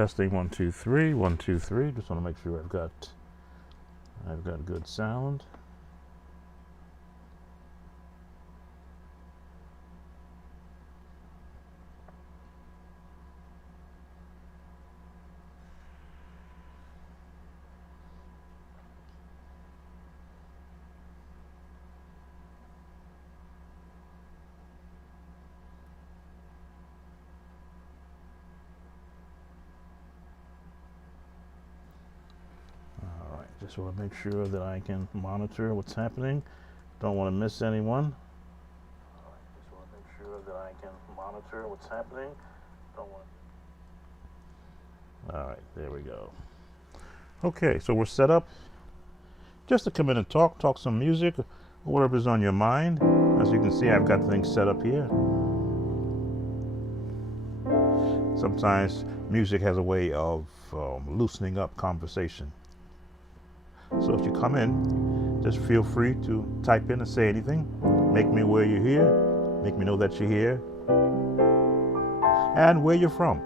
Testing 1 2 3 1 2 3. Just want to make sure I've got good sound. Just want to make sure that I can monitor what's happening. Don't want to miss anyone. Just want to make sure that I can monitor what's happening. Don't want. All right, there we go. Okay, so we're set up just to come in and talk some music, or whatever's on your mind. As you can see, I've got things set up here. Sometimes music has a way of loosening up conversation. So if you come in, just feel free to type in and say anything. Make me aware you're here. Make me know that you're here. And where you're from.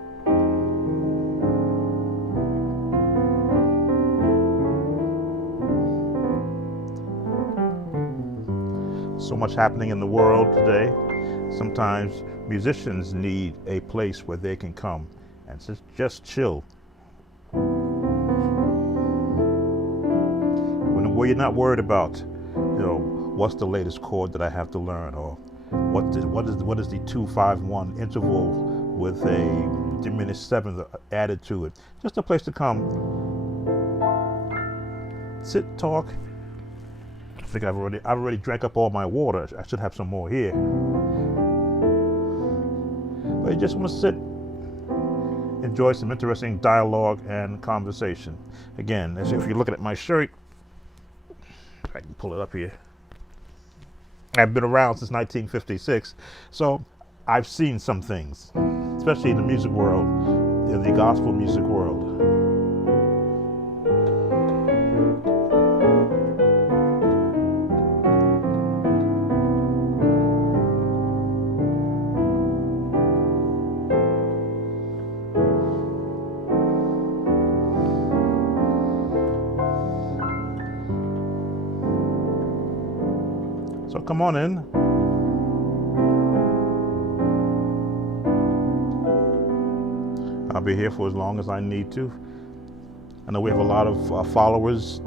So much happening in the world today. Sometimes musicians need a place where they can come and just chill. Where you're not worried about, what's the latest chord that I have to learn, or what is the 2-5-1 interval with a diminished seventh added to it. Just a place to come, sit, talk. I think I've already drank up all my water. I should have some more here. But you just want to sit, enjoy some interesting dialogue and conversation. Again, as if you're looking at my shirt, I can pull it up here. I've been around since 1956, so I've seen some things, especially in the music world, in the gospel music world. So come on in. I'll be here for as long as I need to. I know we have a lot of followers.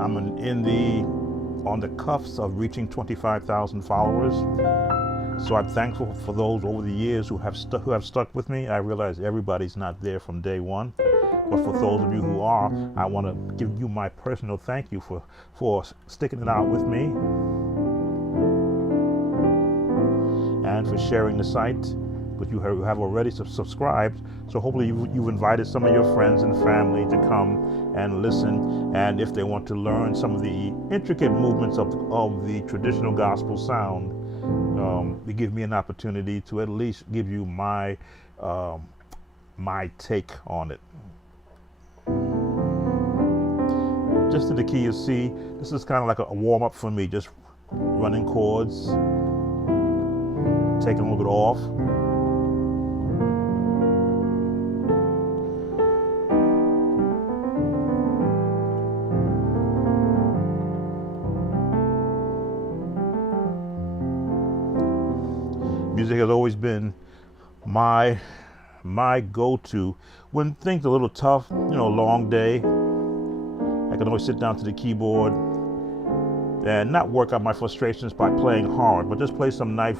I'm on the cuffs of reaching 25,000 followers. So I'm thankful for those over the years who have stuck with me. I realize everybody's not there from day one. But for those of you who are, I want to give you my personal thank you for sticking it out with me and for sharing the site. But you have already subscribed, so hopefully you've invited some of your friends and family to come and listen. And if they want to learn some of the intricate movements of the traditional gospel sound, it gives me an opportunity to at least give you my take on it. Just in the key of C, this is kind of like a warm-up for me, just running chords, taking a little bit off. Music has always been my go-to when things are a little tough, long day. I can always sit down to the keyboard and not work out my frustrations by playing hard, but just play some nice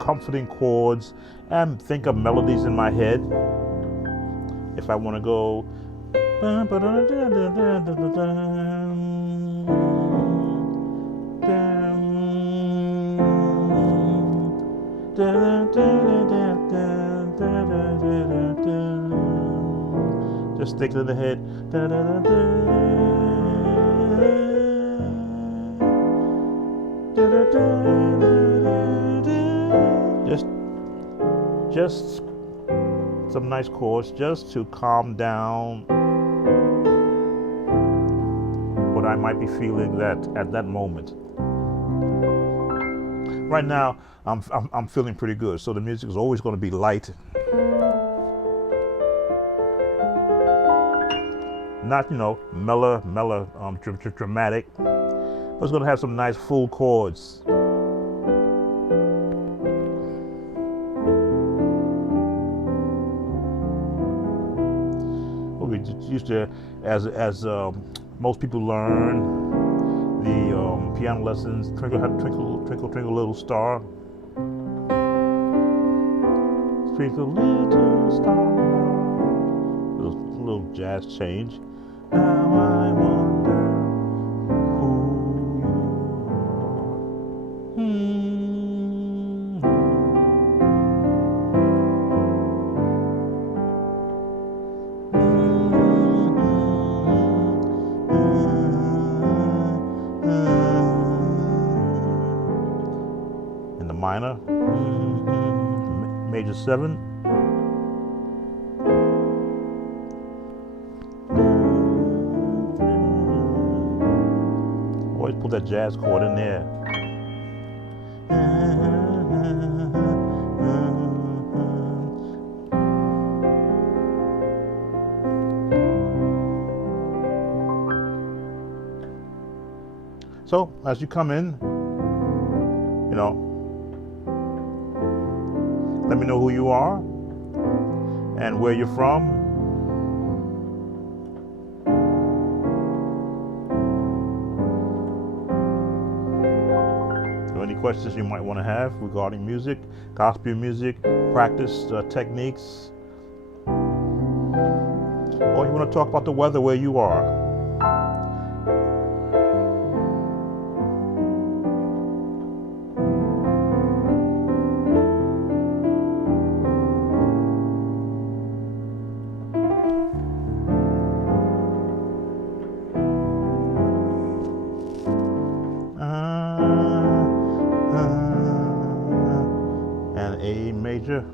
comforting chords and think of melodies in my head. If I want to go just stick it in the head. Just some nice chords just to calm down what I might be feeling at that moment. Right now, I'm feeling pretty good, so the music is always going to be light. Not, dramatic, but it's going to have some nice full chords. We used to, as most people learn the piano lessons, twinkle, twinkle, twinkle, little star. Twinkle, little star. Little jazz change. Now I wonder who you are. In the minor, major 7. Always put that jazz chord in there. So as you come in, let me know who you are and where you're from. Any questions you might want to have regarding music, gospel music, practice techniques, or you want to talk about the weather where you are. And A major.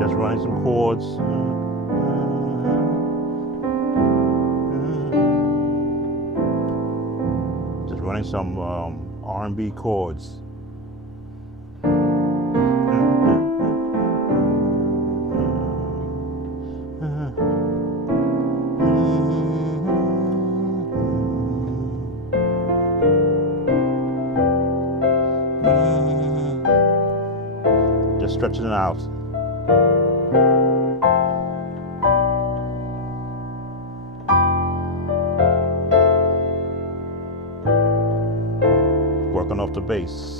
Just running some chords. Running some R&B chords. Just stretching it out. Working off the bass.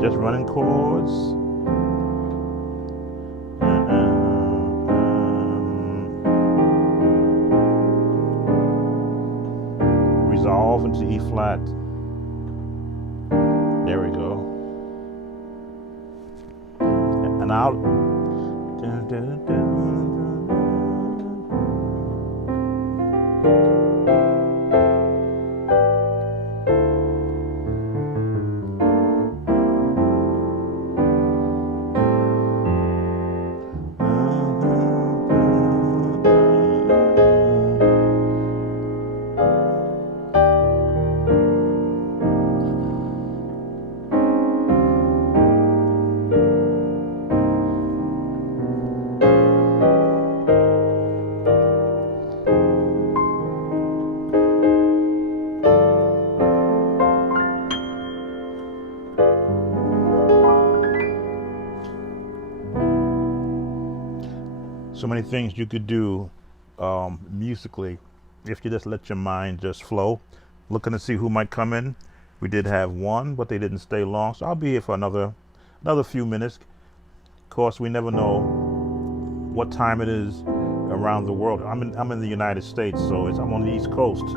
Just running chords. Resolve into E flat. There we go. And out. Dun, dun, dun. So many things you could do musically if you just let your mind just flow. Looking to see who might come in. We did have one, but they didn't stay long, so I'll be here for another few minutes. Of course, we never know what time it is around the world. I'm in the United States, so I'm on the East Coast.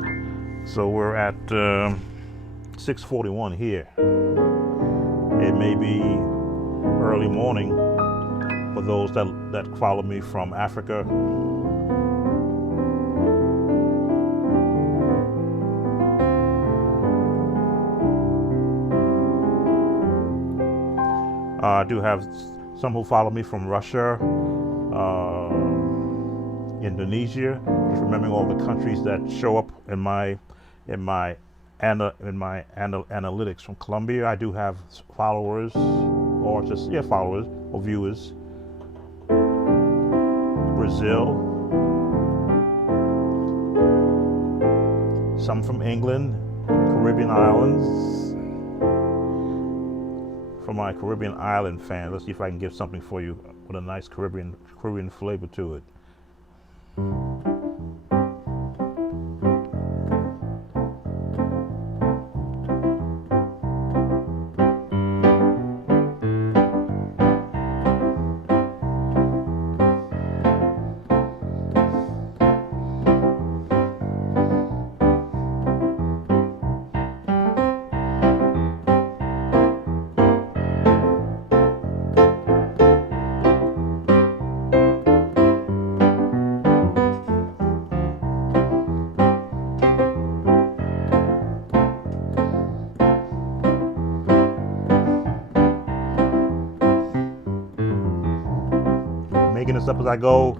So we're at 6:41 here. It may be early morning for those that follow me from Africa. I do have some who follow me from Russia, Indonesia. Just remembering all the countries that show up in my analytics. From Colombia, I do have followers, or just followers or viewers. Brazil, some from England, Caribbean islands. For my Caribbean island fans, let's see if I can get something for you with a nice Caribbean flavor to it. Making this up as I go.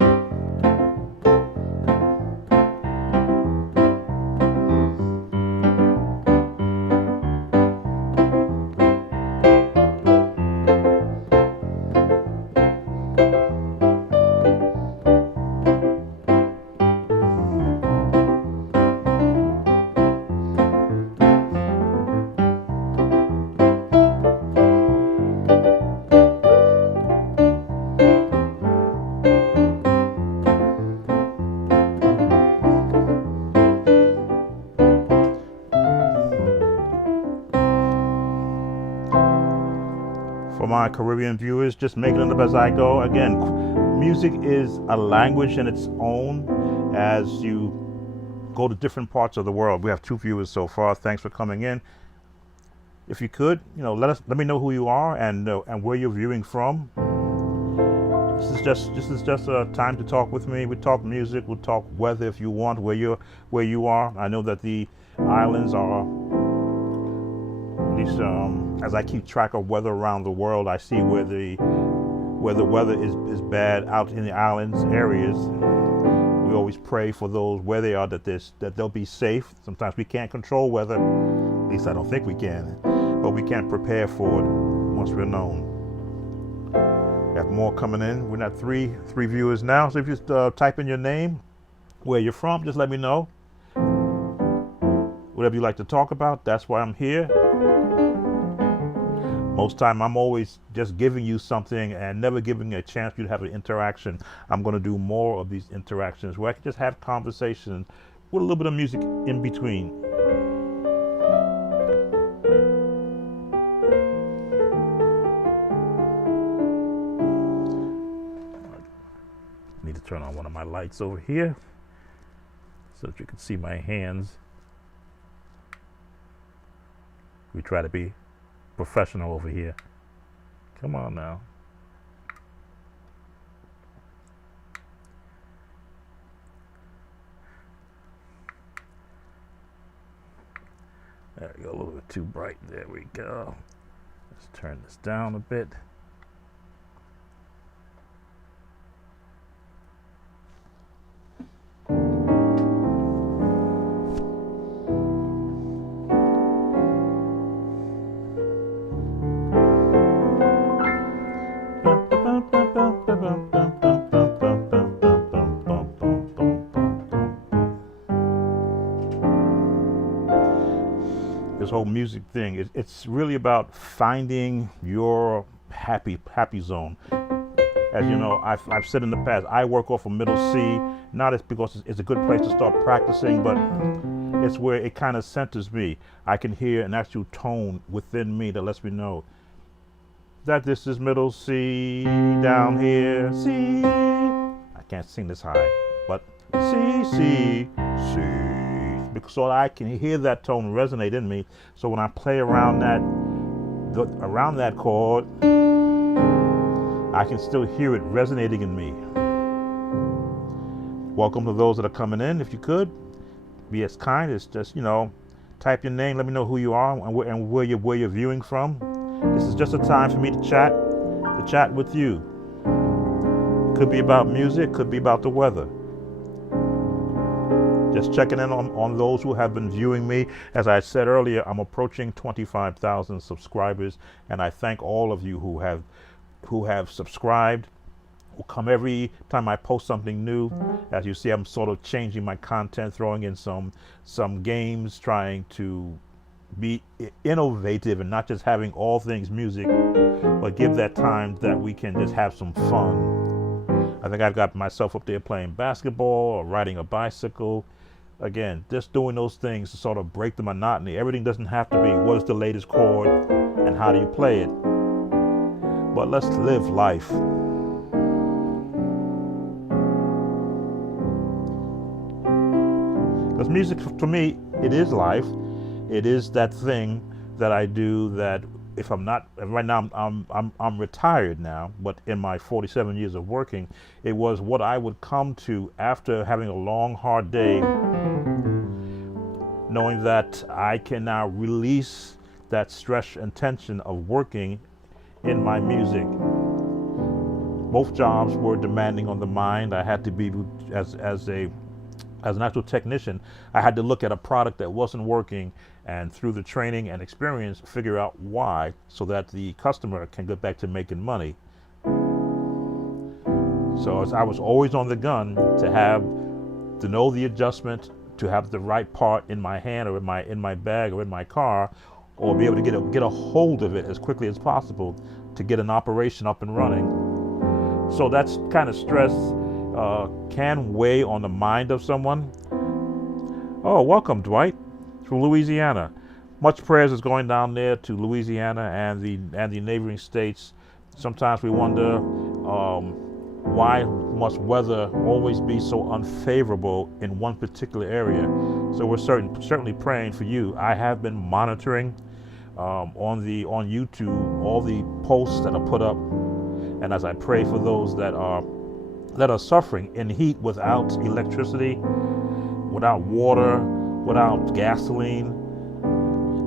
For my Caribbean viewers, just making it up as I go. Again, music is a language in its own. As you go to different parts of the world, we have 2 viewers so far. Thanks for coming in. If you could, let me know who you are and where you're viewing from. This is just a time to talk with me. We talk music, we'll talk weather if you want, where you are. I know that the islands are, at least as I keep track of weather around the world, I see where the weather is bad out in the islands areas. We always pray for those where they are that they'll be safe. Sometimes we can't control weather, at least I don't think we can, but we can prepare for it once we're known. We have more coming in. We're at three viewers now, so if you just type in your name, where you're from, just let me know. Whatever you like to talk about, that's why I'm here. Most time I'm always just giving you something and never giving you a chance for you to have an interaction. I'm going to do more of these interactions where I can just have conversations with a little bit of music in between. I need to turn on one of my lights over here so that you can see my hands. We try to be professional over here. Come on now. There we go, a little bit too bright. There we go. Let's turn this down a bit. This whole music thing, it's really about finding your happy zone. As you know, I've said in the past, I work off of middle C, not as because it's a good place to start practicing, but it's where it kind of centers me. I can hear an actual tone within me that lets me know that this is middle C, down here, C. I can't sing this high, but C, C, C, because so I can hear that tone resonate in me. So when I play around that chord, I can still hear it resonating in me. Welcome to those that are coming in. If you could be as kind as just, type your name, let me know who you are and where you're viewing from. This is just a time for me to chat with you. It could be about music, could be about the weather. Just checking in on those who have been viewing me. As I said earlier, I'm approaching 25,000 subscribers, and I thank all of you who have subscribed, who come every time I post something new. As you see, I'm sort of changing my content, throwing in some games, trying to be innovative and not just having all things music, but give that time that we can just have some fun. I think I've got myself up there playing basketball or riding a bicycle. Again, just doing those things to sort of break the monotony. Everything doesn't have to be what is the latest chord and how do you play it, but let's live life. Because music, for me, it is life. It is that thing that I do that if I'm not, right now I'm retired now, but in my 47 years of working, it was what I would come to after having a long, hard day, knowing that I can now release that stress and tension of working in my music. Both jobs were demanding on the mind. I had to be, as an actual technician, I had to look at a product that wasn't working and through the training and experience figure out why, so that the customer can get back to making money. So as I was always on the gun to know the adjustment, to have the right part in my hand or in my bag or in my car, or be able to get a hold of it as quickly as possible to get an operation up and running. So that's kind of stress can weigh on the mind of someone. Oh, welcome, Dwight, from Louisiana. Much prayers is going down there to Louisiana and the neighboring states. Sometimes we wonder why must weather always be so unfavorable in one particular area. So we're certainly praying for you. I have been monitoring on YouTube all the posts that are put up, and as I pray for those that are suffering in heat without electricity, without water, without gasoline.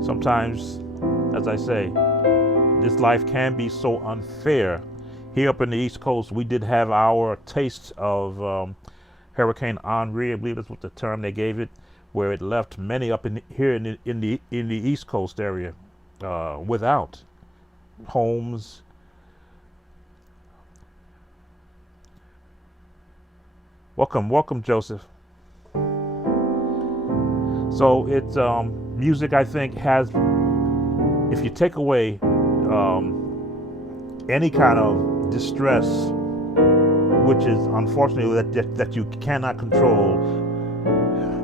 Sometimes, as I say, this life can be so unfair. Here up in the East Coast, we did have our taste of Hurricane Henri, I believe that's what the term they gave it, where it left many up in the East Coast area without homes. Welcome, Joseph. So it's music, I think, has, if you take away any kind of distress, which is unfortunately that you cannot control,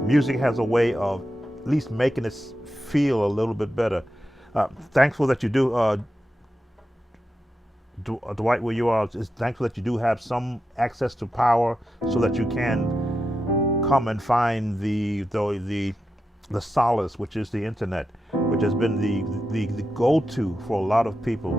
music has a way of at least making us feel a little bit better. Thankful that you do, Dwight, where you are, is thankful that you do have some access to power so that you can come and find the solace, which is the internet, which has been the go-to for a lot of people.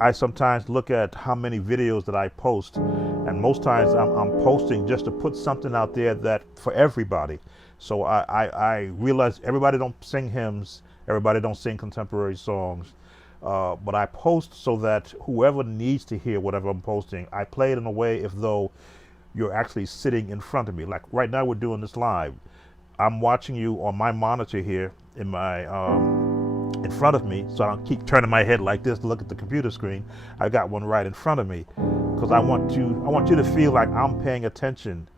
I sometimes look at how many videos that I post, and most times I'm posting just to put something out there that for everybody. So I realize everybody don't sing hymns, everybody don't sing contemporary songs. But I post so that whoever needs to hear whatever I'm posting, I play it in a way as though you're actually sitting in front of me. Like right now we're doing this live. I'm watching you on my monitor here in my in front of me, so I don't keep turning my head like this to look at the computer screen. I got one right in front of me because I want you to feel like I'm paying attention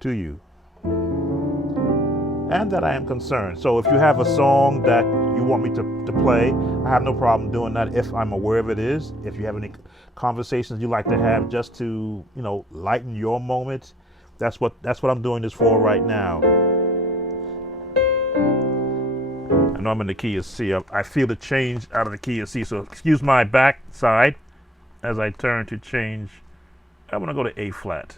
to you and that I am concerned. So if you have a song that you want me to play, I have no problem doing that if I'm aware of it is. If you have any conversations you like to have just to, lighten your moment, that's what I'm doing this for right now. I know I'm in the key of C. I feel the change out of the key of C, so excuse my back side as I turn to change. I'm going to go to A flat.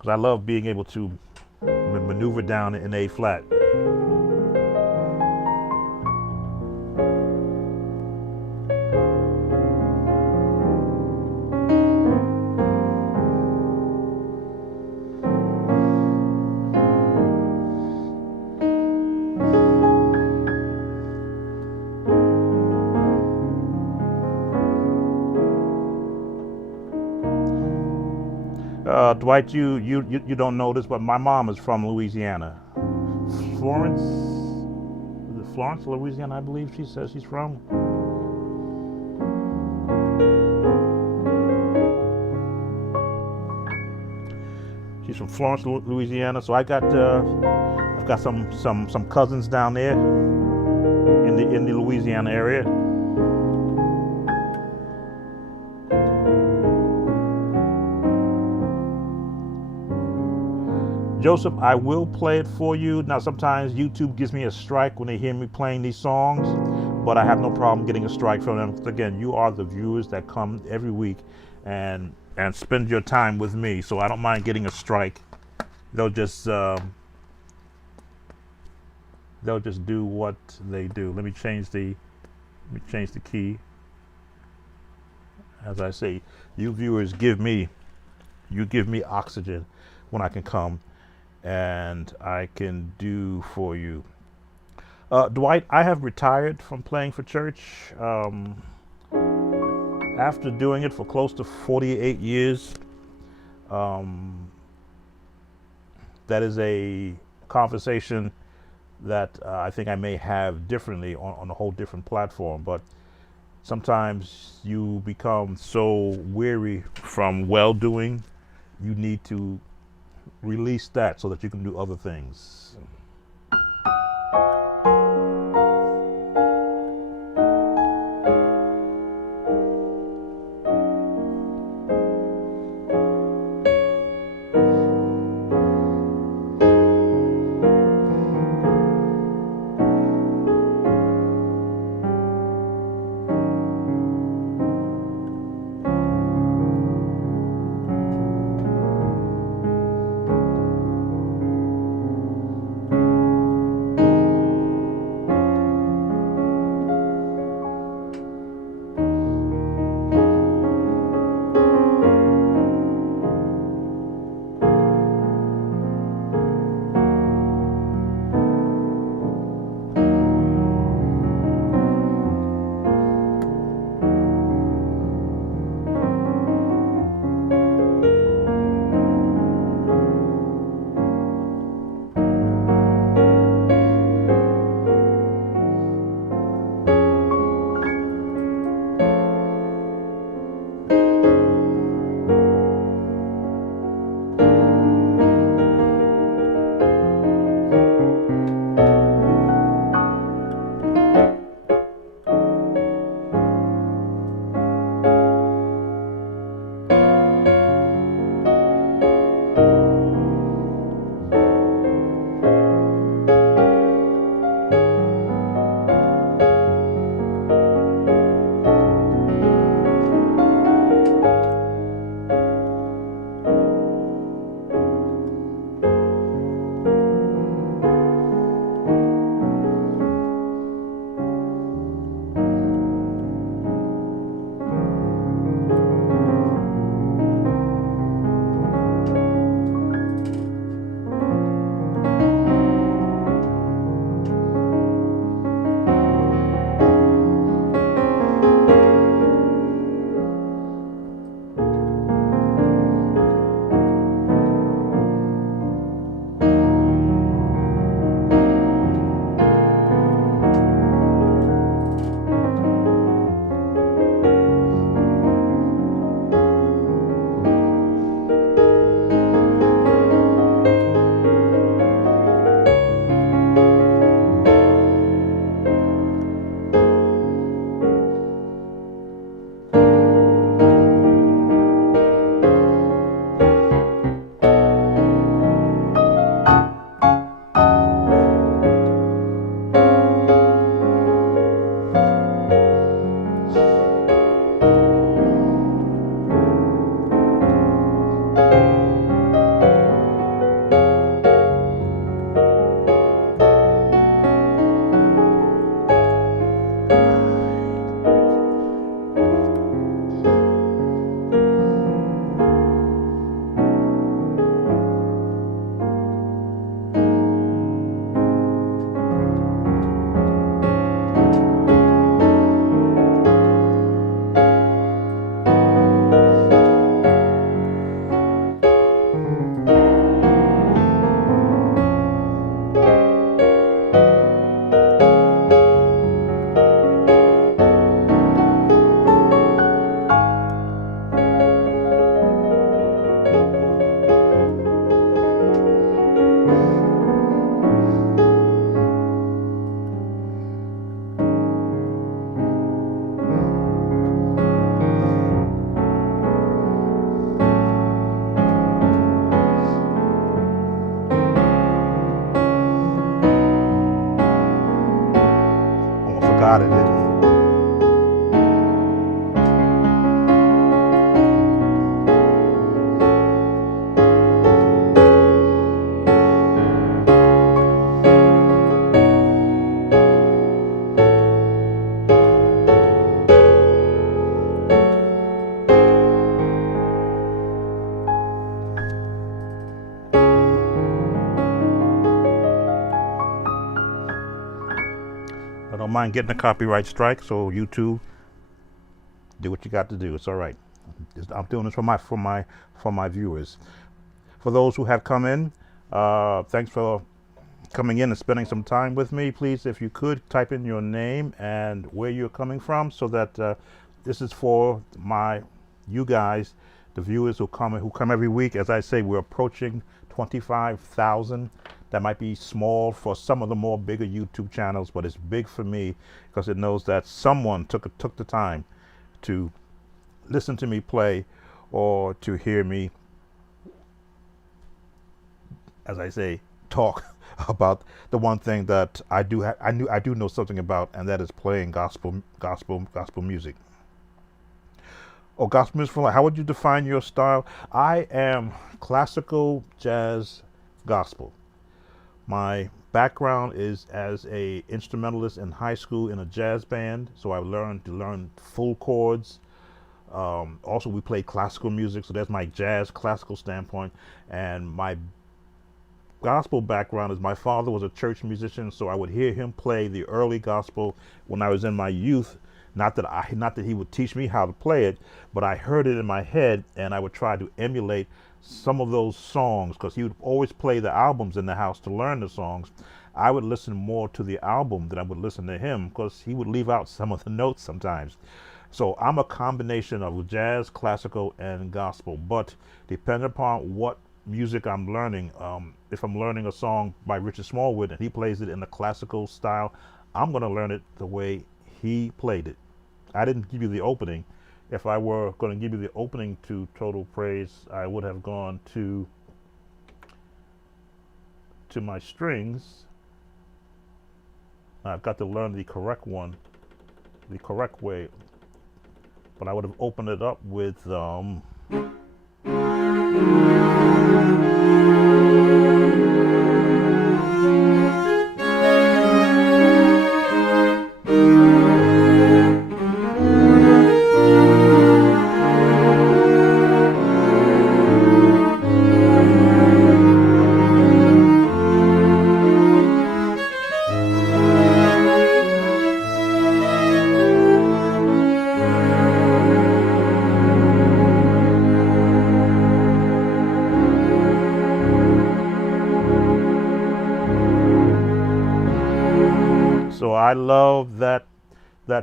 because I love being able to maneuver down in A flat. Dwight, you don't know this, but my mom is from Louisiana. Florence, is it Florence, Louisiana? I believe she says she's from. She's from Florence, Louisiana. So I've got some cousins down there in the Louisiana area. Joseph, I will play it for you. Now, sometimes YouTube gives me a strike when they hear me playing these songs, but I have no problem getting a strike from them. Again, you are the viewers that come every week and spend your time with me, so I don't mind getting a strike. They'll just do what they do. Let me change the key. As I say, you viewers give me oxygen when I can come and I can do for you. Dwight, I have retired from playing for church after doing it for close to 48 years. That is a conversation that I think I may have differently on a whole different platform, but sometimes you become so weary from well-doing, you need to release that so that you can do other things. started it. I don't mind getting a copyright strike, so you two do what you got to do. It's all right. I'm doing this for my viewers. For those who have come in, thanks for coming in and spending some time with me. Please, if you could, type in your name and where you're coming from, so that this is for you guys, the viewers who come every week. As I say, we're approaching 25,000. That might be small for some of the more bigger YouTube channels, but it's big for me because it knows that someone took the time to listen to me play, or to hear me, as I say, talk about the one thing that I do know something about, and that is playing gospel music. Or gospel music for life. How would you define your style? I am classical, jazz, gospel. My background is as a instrumentalist in high school in a jazz band, so I learned to learn full chords. Also, we played classical music, so that's my jazz classical standpoint. And my gospel background is my father was a church musician, so I would hear him play the early gospel when I was in my youth. Not that he would teach me how to play it, but I heard it in my head, and I would try to emulate some of those songs, because he would always play the albums in the house to learn the songs. I would listen more to the album than I would listen to him, because he would leave out some of the notes sometimes. So I'm a combination of jazz, classical, and gospel. But depending upon what music I'm learning, if I'm learning a song by Richard Smallwood and he plays it in the classical style, I'm going to learn it the way he played it. I didn't give you the opening. If I were going to give you the opening to Total Praise, I would have gone to my strings. I've got to learn the correct one, the correct way. But I would have opened it up with So I love that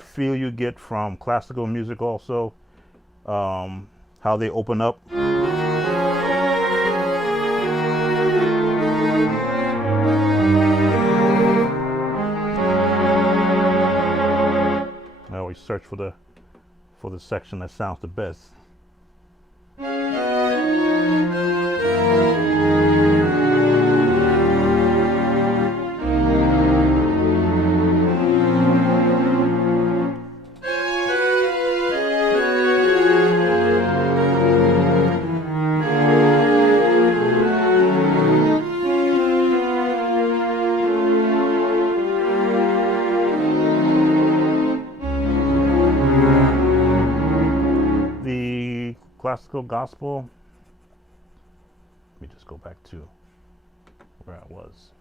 feel you get from classical music also, how they open up. I always search for the section that sounds the best. Classical gospel. Let me just go back to where I was.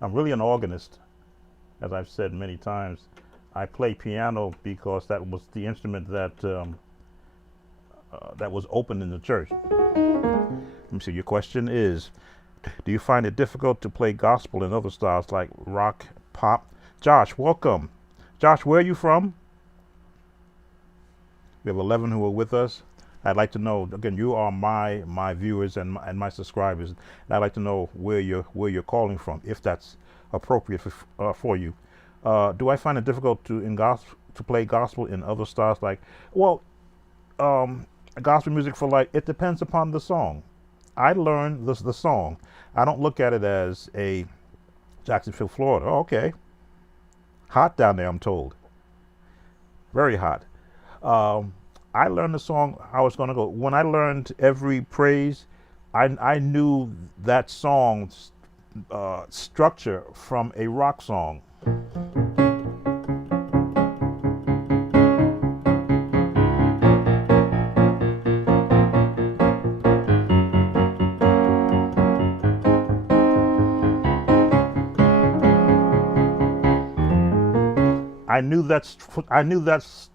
I'm really an organist, as I've said many times. I play piano because that was the instrument that was open in the church. Let me see. Your question is, do you find it difficult to play gospel in other styles like rock, pop? Josh, welcome. Josh, where are you from? We have 11 who are with us. I'd like to know, again, you are my viewers and my subscribers. And I'd like to know where you're calling from, if that's appropriate for you. Do I find it difficult to play gospel in other styles? Like, well, gospel music for life, it depends upon the song. I learn the song. I don't look at it as a Jacksonville, Florida. Oh, okay. Hot down there, I'm told. Very hot. Um, I learned the song how it's going to go. When I learned every praise, I knew that song's structure from a rock song. I knew that's I knew that's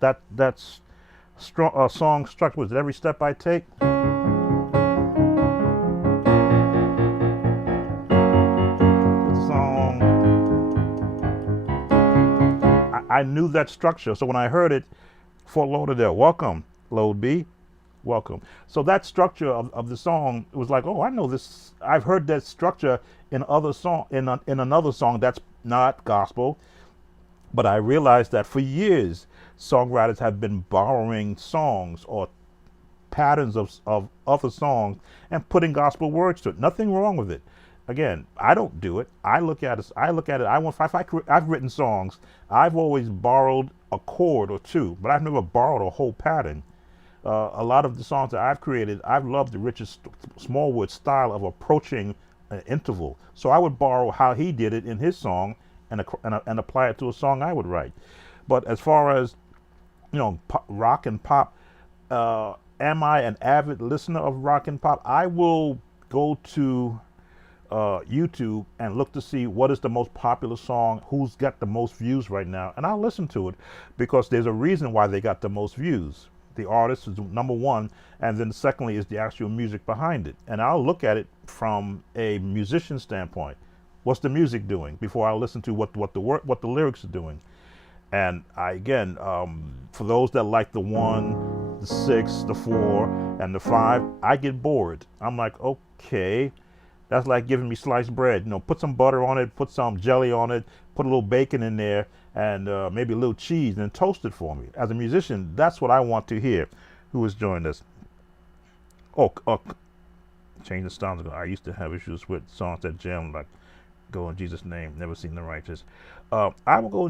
strong song structure was every step I take. The song I knew that structure. So when I heard it, Fort Lauderdale, welcome, Load B, welcome. So that structure of the song was like, oh, I know this. I've heard that structure in other song in another song that's not gospel. But I realized that for years, songwriters have been borrowing songs or patterns of other songs and putting gospel words to it. Nothing wrong with it. Again, I don't do it. I look at it. I've written songs. I've always borrowed a chord or two, but I've never borrowed a whole pattern. A lot of the songs that I've created, I've loved the Richard Smallwood style of approaching an interval. So I would borrow how he did it in his song and apply it to a song I would write. But as far as rock and pop, am I an avid listener of rock and pop? I will go to YouTube and look to see what is the most popular song, who's got the most views right now, and I'll listen to it because there's a reason why they got the most views. The artist is number one, and then secondly is the actual music behind it. And I'll look at it from a musician standpoint. What's the music doing before I listen to what the lyrics are doing? And for those that like the 1, the 6, the 4, and the 5, I get bored. I'm like, okay, that's like giving me sliced bread. Put some butter on it, put some jelly on it, put a little bacon in there, and maybe a little cheese, and toast it for me. As a musician, that's what I want to hear. Who has joined us? Change the styles. I used to have issues with songs that jam like "Go in Jesus' Name," "Never Seen the Righteous." I will go.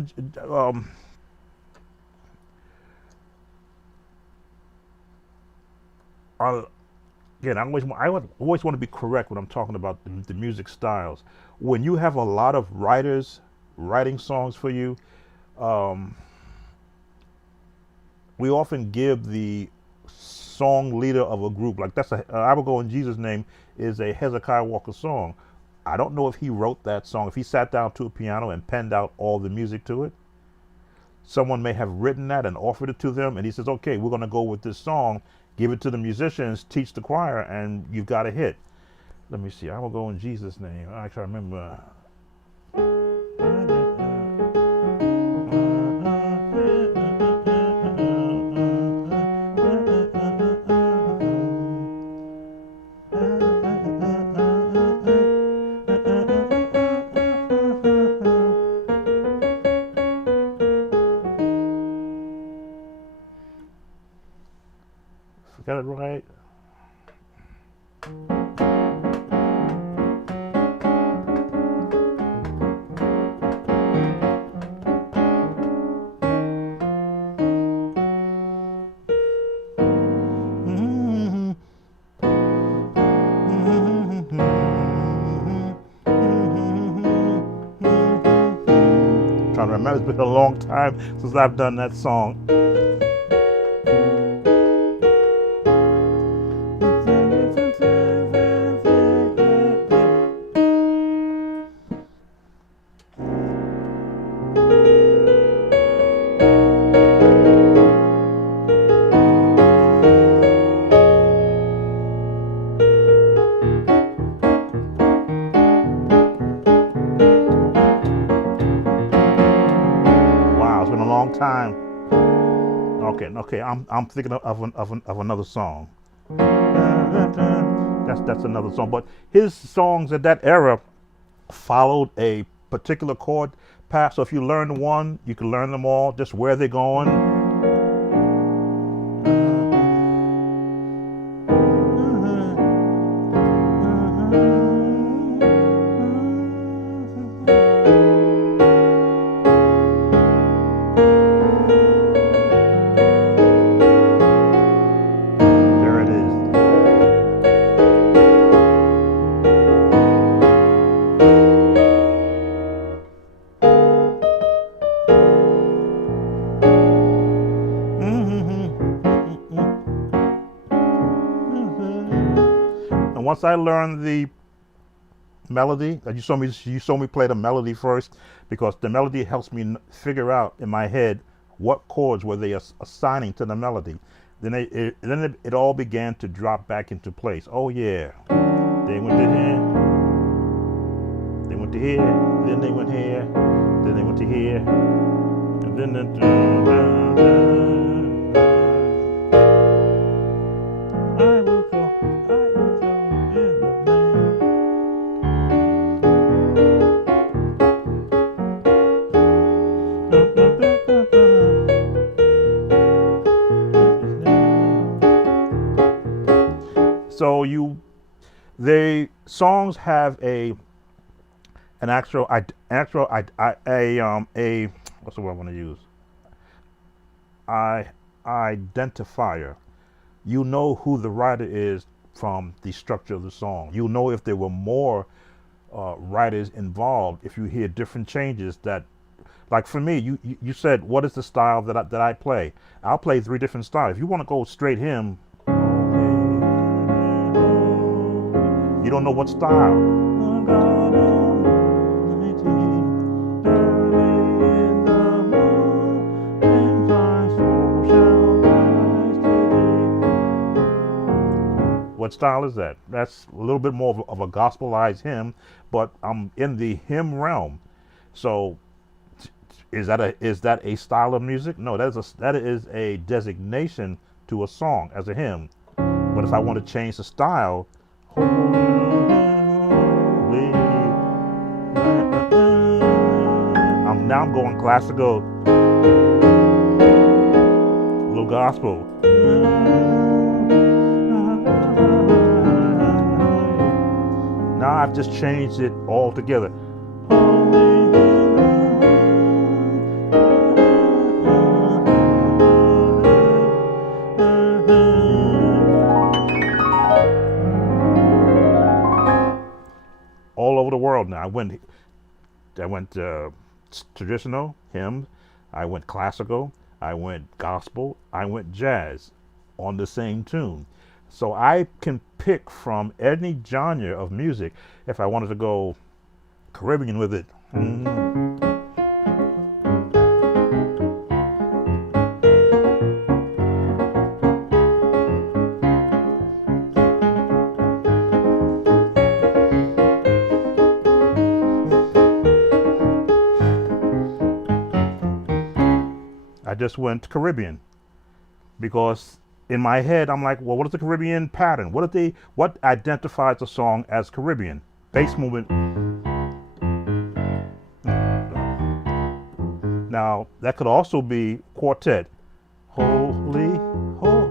Again, I always want to be correct when I'm talking about the music styles. When you have a lot of writers writing songs for you, we often give the song leader of a group, like "I Will Go in Jesus' Name" is a Hezekiah Walker song. I don't know if he wrote that song, if he sat down to a piano and penned out all the music to it. Someone may have written that and offered it to them, and he says, okay, we're going to go with this song, give it to the musicians, teach the choir, and you've got a hit. Let me see. I will go in Jesus' name. I actually remember. Got it right? Trying to remember. It's been a long time since I've done that song. Time. Okay. I'm thinking of another song. That's another song. But his songs at that era followed a particular chord path. So if you learn one, you can learn them all. Just where they're going. once I learned the melody, you saw me play the melody first, because the melody helps me figure out in my head what chords were they assigning to the melody. Then it all began to drop back into place. Oh yeah, they went to here, they went to here, then they went here, then they went to here, and then I will go, in the name. So they songs have an actual what's the word I want to use? Identifier. You know who the writer is from the structure of the song. You know if there were more writers involved if you hear different changes. That, like for me, you said what is the style that I play? I'll play 3 different styles. If you want to go straight hymn, you don't know what style. What style is that? That's a little bit more of a gospelized hymn, but I'm in the hymn realm. So is that a style of music? No, that is a designation to a song as a hymn. But if I want to change the style, I'm going classical, little gospel. Now I've just changed it all together. All over the world now. I went traditional hymn, I went classical, I went gospel, I went jazz on the same tune. So I can pick from any genre of music if I wanted to go Caribbean with it. I just went Caribbean because in my head I'm like, well, what is the Caribbean pattern? What identifies a song as Caribbean? Bass movement. Now that could also be quartet. Holy, holy.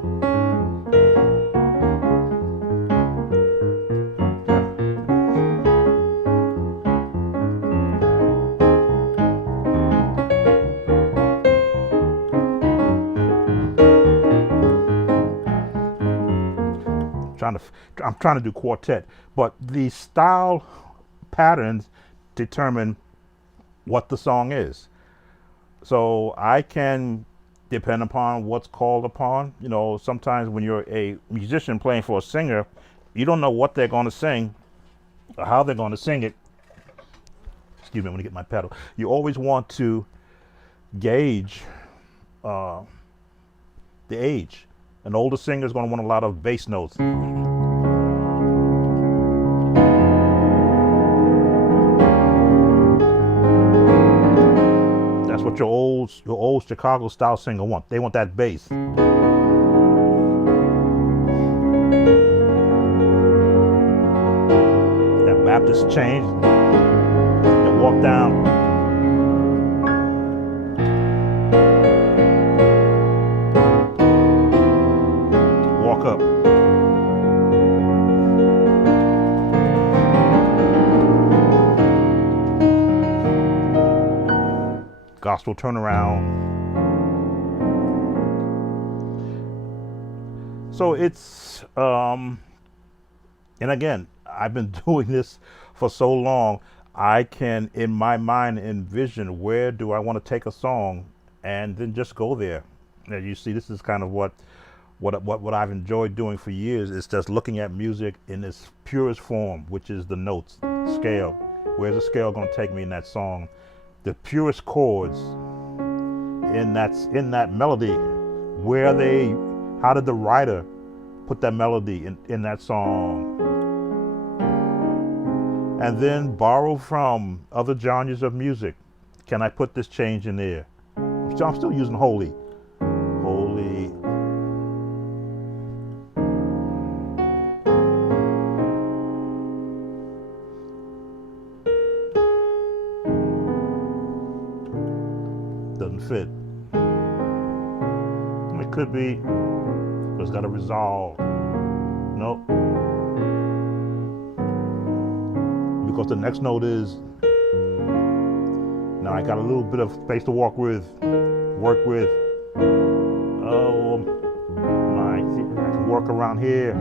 I'm trying to do quartet, but the style patterns determine what the song is. So I can depend upon what's called upon. You know, sometimes when you're a musician playing for a singer, you don't know what they're going to sing or how they're going to sing it. Excuse me, I'm going to get my pedal. You always want to gauge the age. An older singer is going to want a lot of bass notes. That's what your old Chicago style singer want. They want that bass. That Baptist change. They walk down. Walk up. Gospel turnaround. So it's and again, I've been doing this for so long, I can in my mind envision where do I want to take a song and then just go there. Now you see, this is kind of what What I've enjoyed doing for years is just looking at music in its purest form, which is the notes, scale. Where's the scale going to take me in that song? The purest chords in that melody. Where are they? How did the writer put that melody in that song? And then borrow from other genres of music. Can I put this change in there? I'm still using holy. Holy. Doesn't fit. It could be, but it's got to resolve. Nope. Because the next note is, now I got a little bit of space to work with. Oh, I can work around here.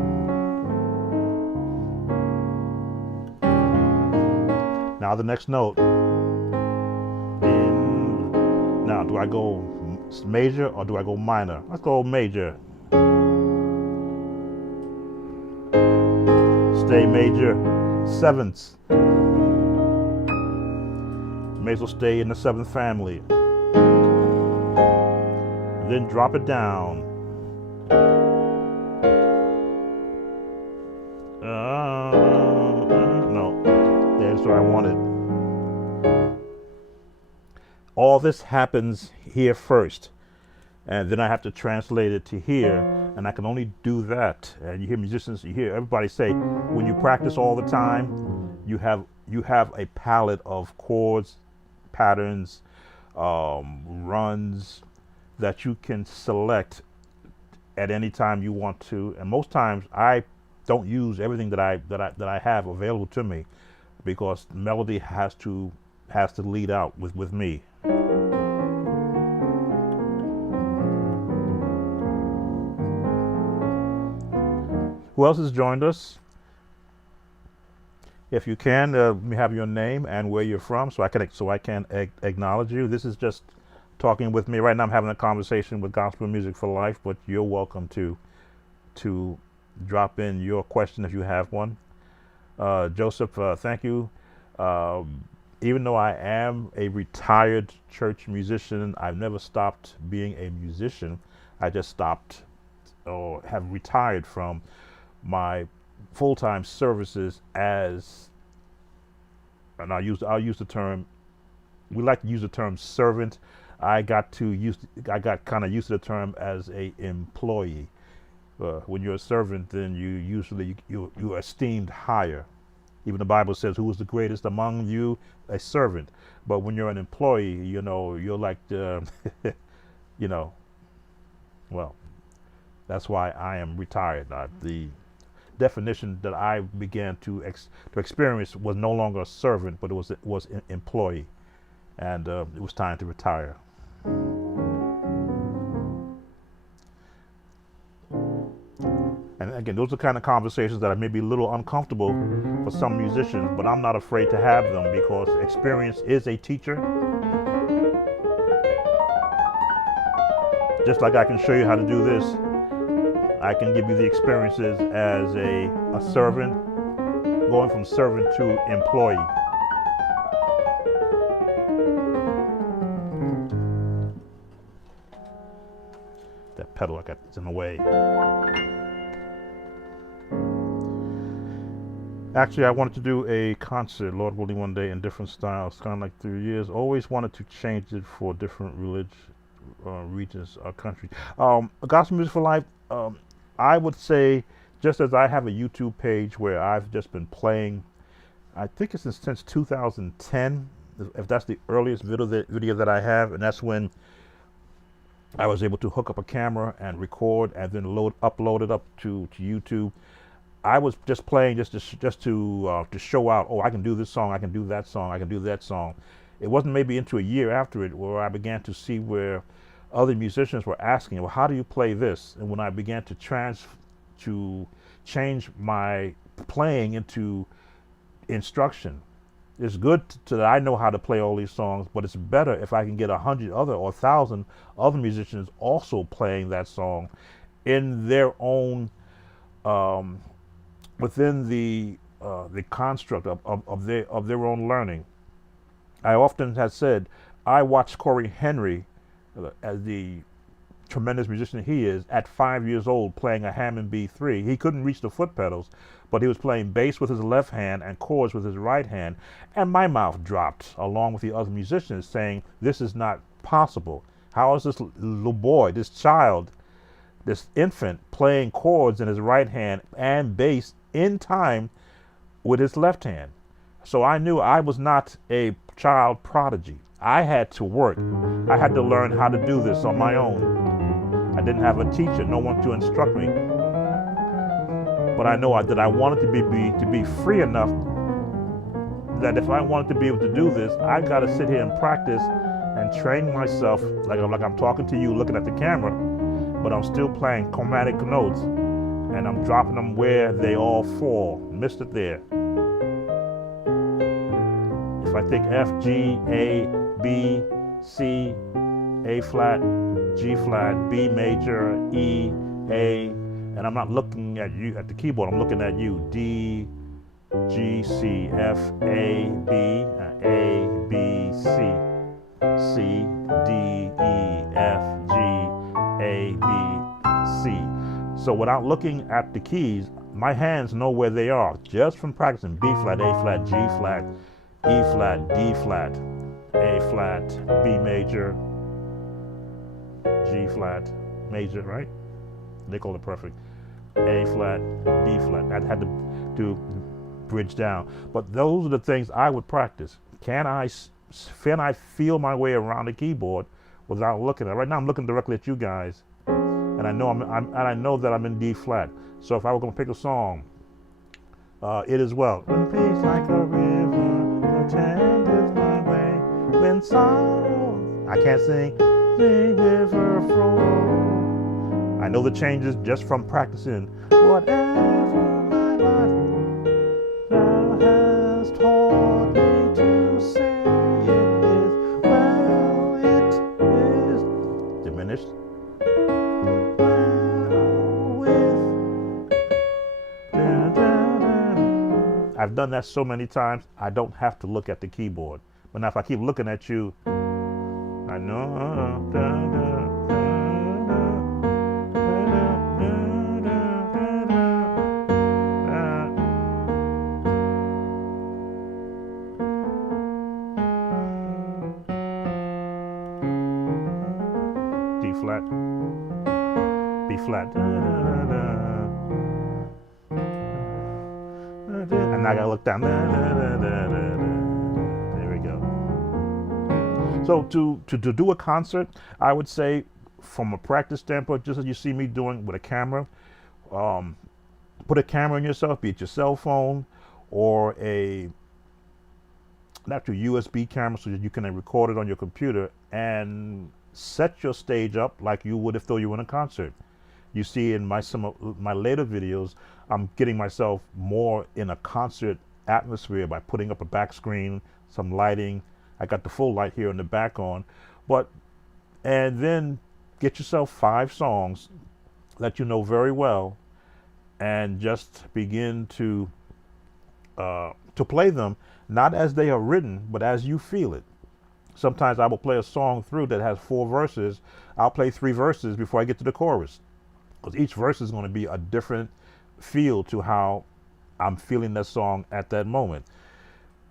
Now the next note. Now, do I go major or do I go minor? Let's go major. Stay major. Sevenths. May as well stay in the seventh family. Then drop it down. No, that's what I wanted. All this happens here first, and then I have to translate it to here, and I can only do that. And you hear musicians, you hear everybody say, when you practice all the time, you have a palette of chords, patterns, runs that you can select at any time you want to. And most times I don't use everything that I have available to me, because melody has to lead out with me. Who else has joined us? If you can, have your name and where you're from, so I can acknowledge you. This is just talking with me right now. I'm having a conversation with Gospel Music for Life, but you're welcome to drop in your question if you have one. Joseph, thank you. Even though I am a retired church musician, I've never stopped being a musician. I just stopped or have retired from my full-time services as, and I'll use the term, we like to use the term servant. I got kind of used to the term as a employee. When you're a servant, then you are esteemed higher. Even the Bible says, who is the greatest among you? A servant. But when you're an employee, you're like, well, that's why I am retired. The definition that I began to experience was no longer a servant, but it was an employee, and it was time to retire. And again, those are the kind of conversations that are maybe a little uncomfortable for some musicians, but I'm not afraid to have them, because experience is a teacher. Just like I can show you how to do this, I can give you the experiences as a servant, going from servant to employee. That pedal, it's in the way. Actually, I wanted to do a concert, Lord willing, one day in different styles, kind of like through years. Always wanted to change it for different regions or countries. Gospel Music for Life, I would say, just as I have a YouTube page where I've just been playing, I think it's since 2010, if that's the earliest video that I have, and that's when I was able to hook up a camera and record and then upload it up to YouTube. I was just playing just to show out, oh, I can do this song, I can do that song, I can do that song. It wasn't maybe into a year after it where I began to see where other musicians were asking, well, how do you play this? And when I began to change my playing into instruction, it's good that I know how to play all these songs, but it's better if I can get 100 other or 1,000 other musicians also playing that song in their own, within the construct of their own learning. I often have said, I watched Corey Henry, as the tremendous musician he is, at 5 years old playing a Hammond B3. He couldn't reach the foot pedals, but he was playing bass with his left hand and chords with his right hand. And my mouth dropped along with the other musicians saying, this is not possible. How is this little boy, this child, this infant playing chords in his right hand and bass in time with his left hand? So I knew I was not a child prodigy. I had to work. I had to learn how to do this on my own. I didn't have a teacher, no one to instruct me. But I know that I wanted to be free enough that if I wanted to be able to do this, I got to sit here and practice and train myself like I'm talking to you, looking at the camera, but I'm still playing chromatic notes and I'm dropping them where they all fall. Missed it there. If I think F, G, A, B, C, A flat, G flat, B major, E, A, and I'm not looking at you at the keyboard, I'm looking at you. D, G, C, F, A, B, C, C, D, E, F, G, A, B, C. So without looking at the keys, my hands know where they are just from practicing B flat, A flat, G flat, E flat, D flat, A flat, B major, G flat, major, right? They call it perfect. A flat, D flat. I had to do bridge down. But those are the things I would practice. Can I feel my way around the keyboard without looking at it? Right now I'm looking directly at you guys, and I know I know that I'm in D flat. So if I were going to pick a song, it is well. When peace like a river contendeth my way, when sorrow, I can't sing, the river flows. I know the changes just from practicing. Whatever my life thou hast taught me to say, it is well, it is diminished. I've done that so many times, I don't have to look at the keyboard. But now if I keep looking at you, I know. D flat, B flat. And now I gotta look down. There we go. So to do a concert, I would say, from a practice standpoint, just as you see me doing with a camera, put a camera in yourself, be it your cell phone or a actual USB camera, so that you can record it on your computer and set your stage up like you would if though you were in a concert. You see in some of my later videos, I'm getting myself more in a concert atmosphere by putting up a back screen, some lighting. I got the full light here in the back on, and then get yourself 5 songs that you know very well, and just begin to play them, not as they are written, but as you feel it. Sometimes I will play a song through that has 4 verses. I'll play 3 verses before I get to the chorus, because each verse is going to be a different feel to how I'm feeling that song at that moment.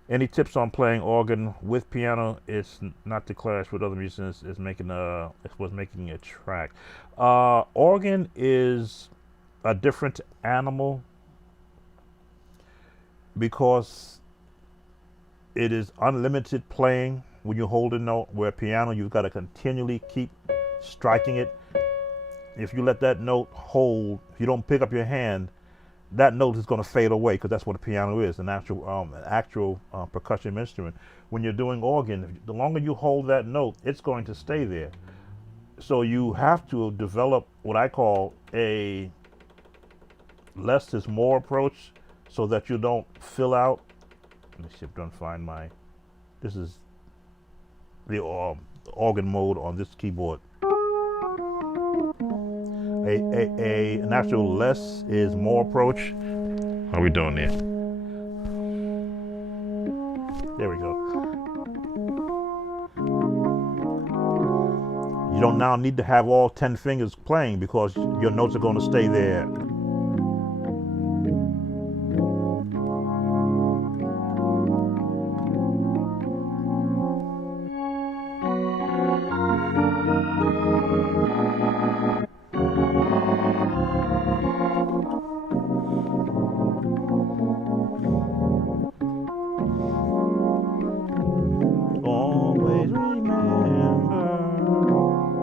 Any tips on playing organ with piano? It's not to clash with other musicians. It was making a track. Organ is a different animal because it is unlimited playing when you hold a note, where piano you've got to continually keep striking it. If you let that note hold, if you don't pick up your hand, that note is going to fade away, because that's what a piano is, an actual percussion instrument. When you're doing organ, the longer you hold that note, it's going to stay there. So you have to develop what I call a less is more approach, so that you don't fill out. Let me see if I can find this is the organ mode on this keyboard. An actual less is more approach. How are we doing there? There we go. You don't now need to have all 10 fingers playing because your notes are going to stay there. Always remember.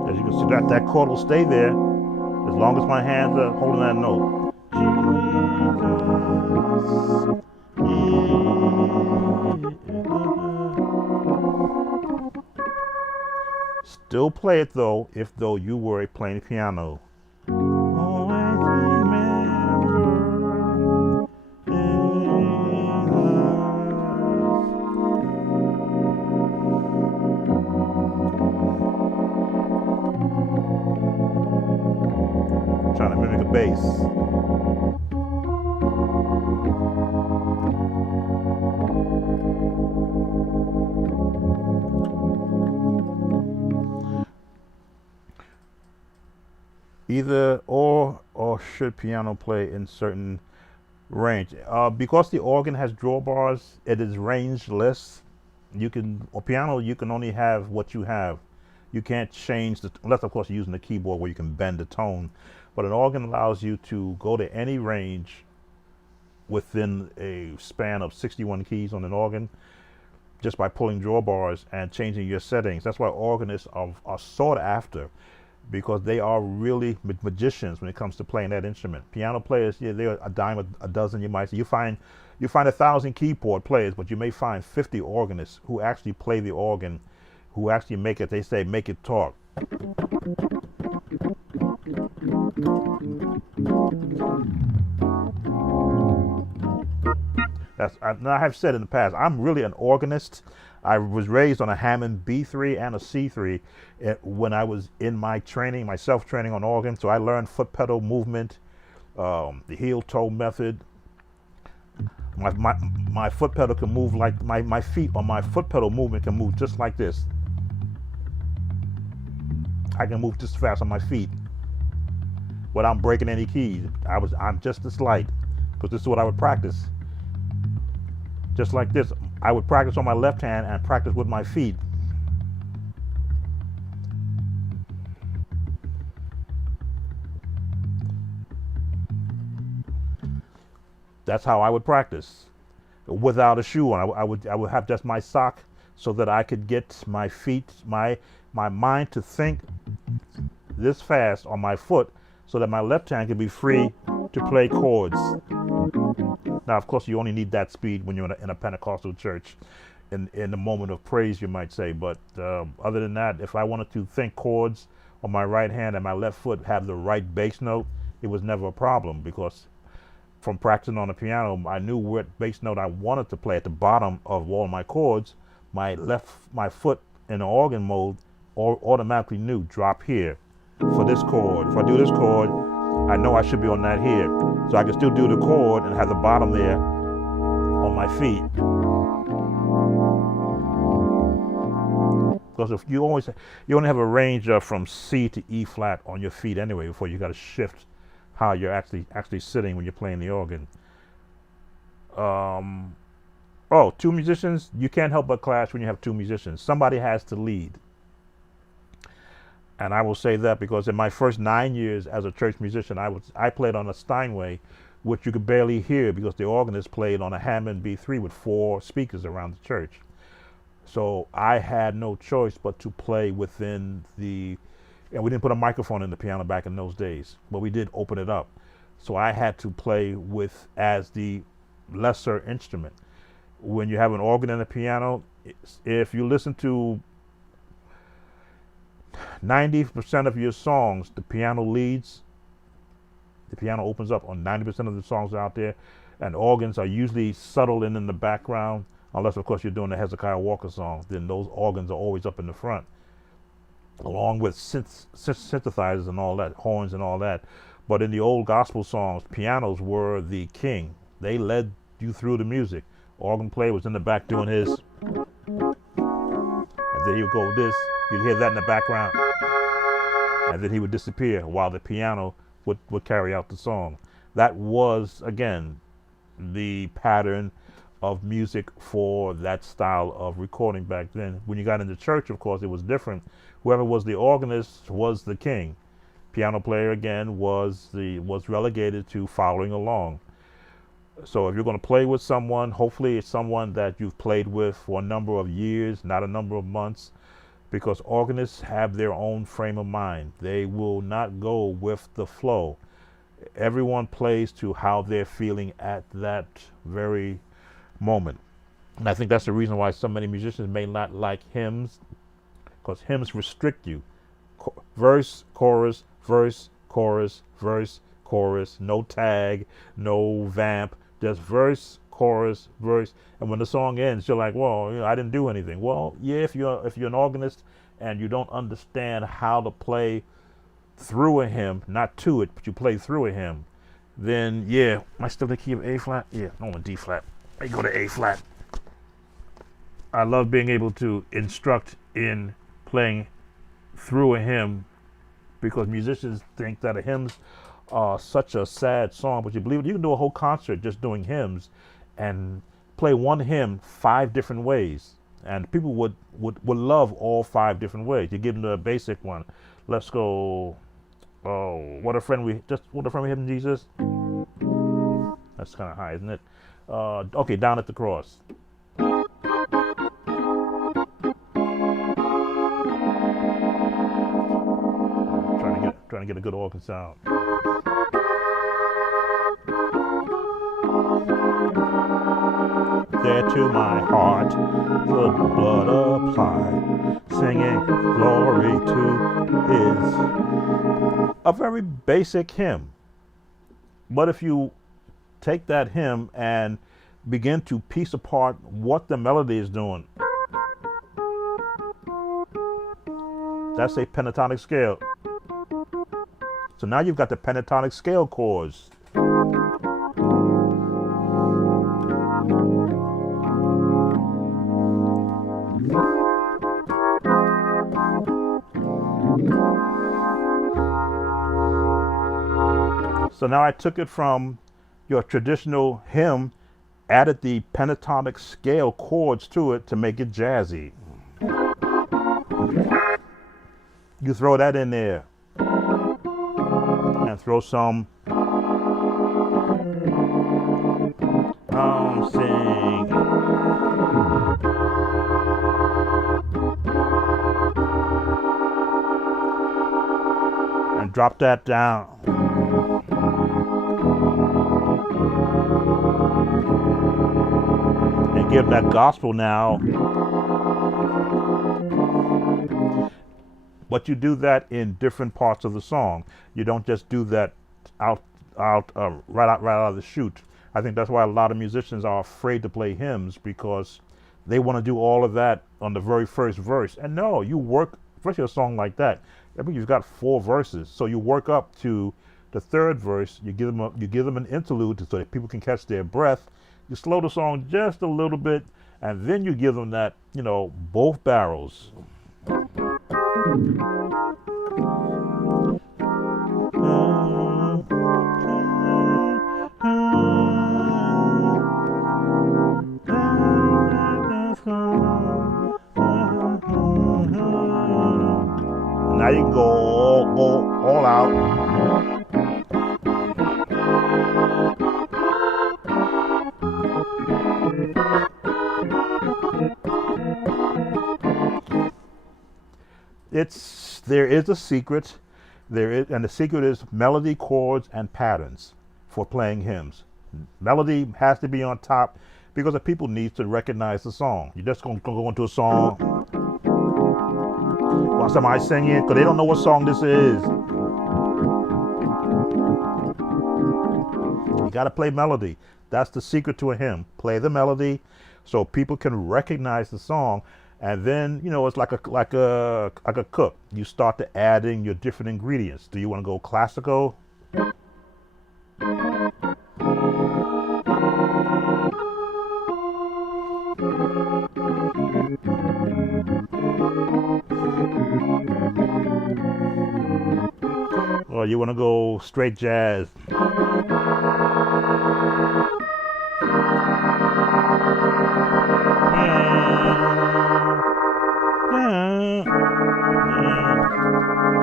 As you can see, that chord will stay there as long as my hands are holding that note. Still play it though, if though you were playing piano. Always remember. Trying to mimic a bass. Either or should piano play in certain range? Because the organ has drawbars, it is rangeless. Piano, you can only have what you have. You can't change unless of course you're using the keyboard where you can bend the tone. But an organ allows you to go to any range within a span of 61 keys on an organ just by pulling drawbars and changing your settings. That's why organists are sought after, because they are really magicians when it comes to playing that instrument. Piano players, yeah, they're a dime a dozen, you might say. You find 1,000 keyboard players, but you may find 50 organists who actually play the organ, who actually make it, they say, make it talk. I have said in the past, I'm really an organist. I was raised on a Hammond B3 and a C3 when I was in my training, my self-training on organ. So I learned foot pedal movement, the heel-toe method. My foot pedal can move like, my feet on my foot pedal movement can move just like this. I can move just fast on my feet without breaking any keys. I'm just as light, because this is what I would practice. Just like this, I would practice on my left hand and practice with my feet. That's how I would practice, without a shoe on. I would have just my sock so that I could get my feet, my mind to think this fast on my foot, so that my left hand could be free to play chords. Now, of course, you only need that speed when you're in a Pentecostal church, in the moment of praise, you might say. But other than that, if I wanted to think chords on my right hand and my left foot have the right bass note, it was never a problem, because from practicing on the piano, I knew what bass note I wanted to play at the bottom of all my chords. My foot in the organ mode automatically knew, drop here for this chord. If I do this chord, I know I should be on that here. So I can still do the chord and have the bottom there on my feet. Because if you only have a range from C to E flat on your feet anyway, before you got to shift how you're actually sitting when you're playing the organ. Two musicians, you can't help but clash when you have two musicians. Somebody has to lead. And I will say that because in my first 9 years as a church musician, I played on a Steinway, which you could barely hear because the organist played on a Hammond B3 with 4 speakers around the church. So I had no choice but to play within and we didn't put a microphone in the piano back in those days, but we did open it up. So I had to play as the lesser instrument. When you have an organ and a piano, if you listen to 90% of your songs, the piano leads. The piano opens up on 90% of the songs out there, and organs are usually subtle and in the background, unless of course you're doing the Hezekiah Walker song. Then those organs are always up in the front. along with synthesizers and all that, horns and all that. But in the old gospel songs, pianos were the king. They led you through the music. Organ player was in the back doing his, and then he would go with this. You'd hear that in the background, and then he would disappear while the piano would carry out the song. That was, again, the pattern of music for that style of recording back then. When you got into church, of course, it was different. Whoever was the organist was the king. Piano player, again, was relegated to following along. So if you're going to play with someone, hopefully it's someone that you've played with for a number of years, not a number of months, because organists have their own frame of mind. They will not go with the flow. Everyone plays to how they're feeling at that very moment. And I think that's the reason why so many musicians may not like hymns, because hymns restrict you. Verse, chorus, verse, chorus, verse, chorus, no tag, no vamp, just verse, chorus, verse. And when the song ends, you're like, well, you know, I didn't do anything. Well, yeah, if you're an organist and you don't understand how to play through a hymn, not to it, but you play through a hymn, then yeah, am I still the key of A flat? Yeah, no, I'm D flat. I go to A flat. I love being able to instruct in playing through a hymn, because musicians think that a hymn's such a sad song, but you believe it, you can do a whole concert just doing hymns and play one hymn 5 different ways, and people would love all 5 different ways. You give them the basic one. Let's go. Oh, what a friend we have in Jesus. That's kind of high, isn't it? Okay, down at the cross. Trying to get a good organ sound. There to my heart the blood apply, singing glory to his. A very basic hymn. But if you take that hymn and begin to piece apart what the melody is doing, that's a pentatonic scale. So now you've got the pentatonic scale chords. So now I took it from your traditional hymn, added the pentatonic scale chords to it to make it jazzy. You throw that in there and throw some sing. And drop that down. And give that gospel now. But you do that in different parts of the song. You don't just do that right out of the chute. I think that's why a lot of musicians are afraid to play hymns, because they want to do all of that on the very first verse. And no, you work, especially a song like that. I mean, you've got 4 verses, so you work up to the 3rd verse. You give them an interlude so that people can catch their breath. You slow the song just a little bit, and then you give them that, both barrels. Now you can go all out. There is a secret. And the secret is melody, chords, and patterns for playing hymns. Melody has to be on top, because the people need to recognize the song. You're just going to go into a song while somebody's singing, because they don't know what song this is. You got to play melody. That's the secret to a hymn. Play the melody so people can recognize the song. And then, it's like a cook. You start to adding your different ingredients. Do you want to go classical? Or you want to go straight jazz?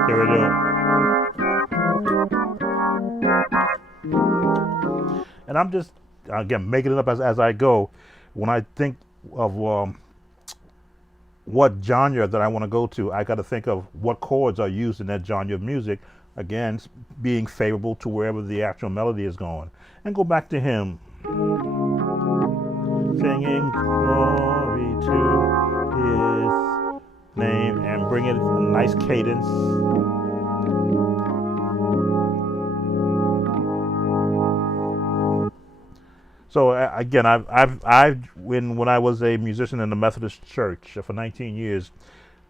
Here we go. And I'm just, again, making it up as I go. When I think of what genre that I want to go to, I got to think of what chords are used in that genre of music, again, being favorable to wherever the actual melody is going. And go back to him, singing glory to his name, and bring it a nice cadence. So again, when I was a musician in the Methodist Church for 19 years,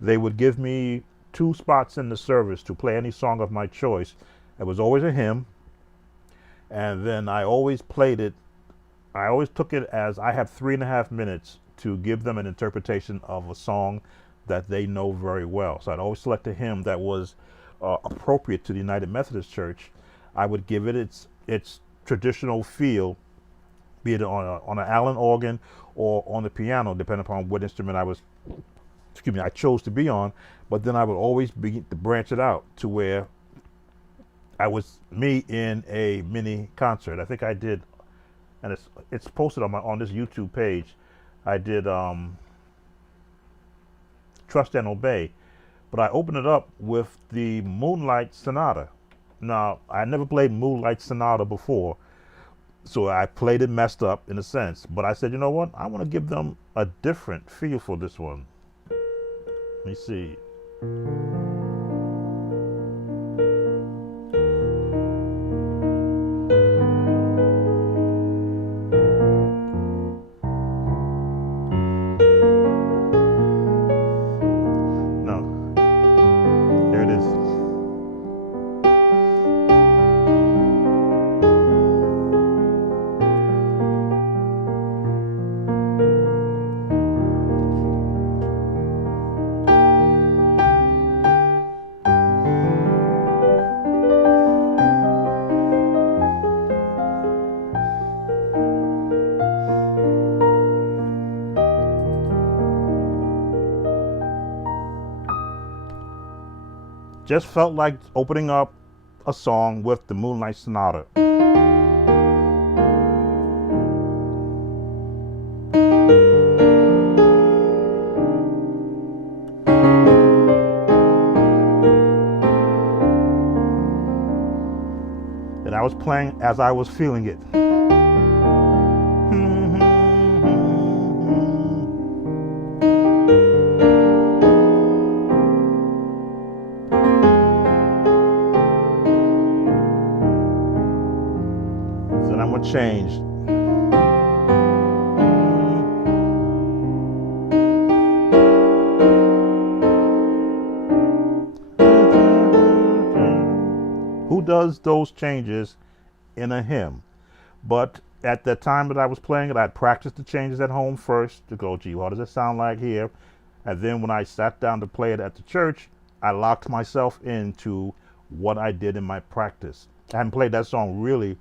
they would give me 2 spots in the service to play any song of my choice. It was always a hymn, and then I always played it. I always took it as I have 3.5 minutes to give them an interpretation of a song that they know very well. So I'd always select a hymn that was appropriate to the United Methodist Church. I would give it its traditional feel, be it on an Allen organ or on the piano, depending upon what instrument I chose to be on. But then I would always begin to branch it out to where I was me in a mini concert. I think I did, and it's posted on this YouTube page. I did Trust and Obey, but I opened it up with the Moonlight Sonata. Now, I never played Moonlight Sonata before, so I played it messed up in a sense, but I said, you know what? I want to give them a different feel for this one. Let me see. No, there it is. Just felt like opening up a song with the Moonlight Sonata. And I was playing as I was feeling it. Then I'm gonna change. Who does those changes in a hymn? But at the time that I was playing it, I'd practiced the changes at home first to go, gee, what does it sound like here? And then when I sat down to play it at the church, I locked myself into what I did in my practice. I hadn't played that song really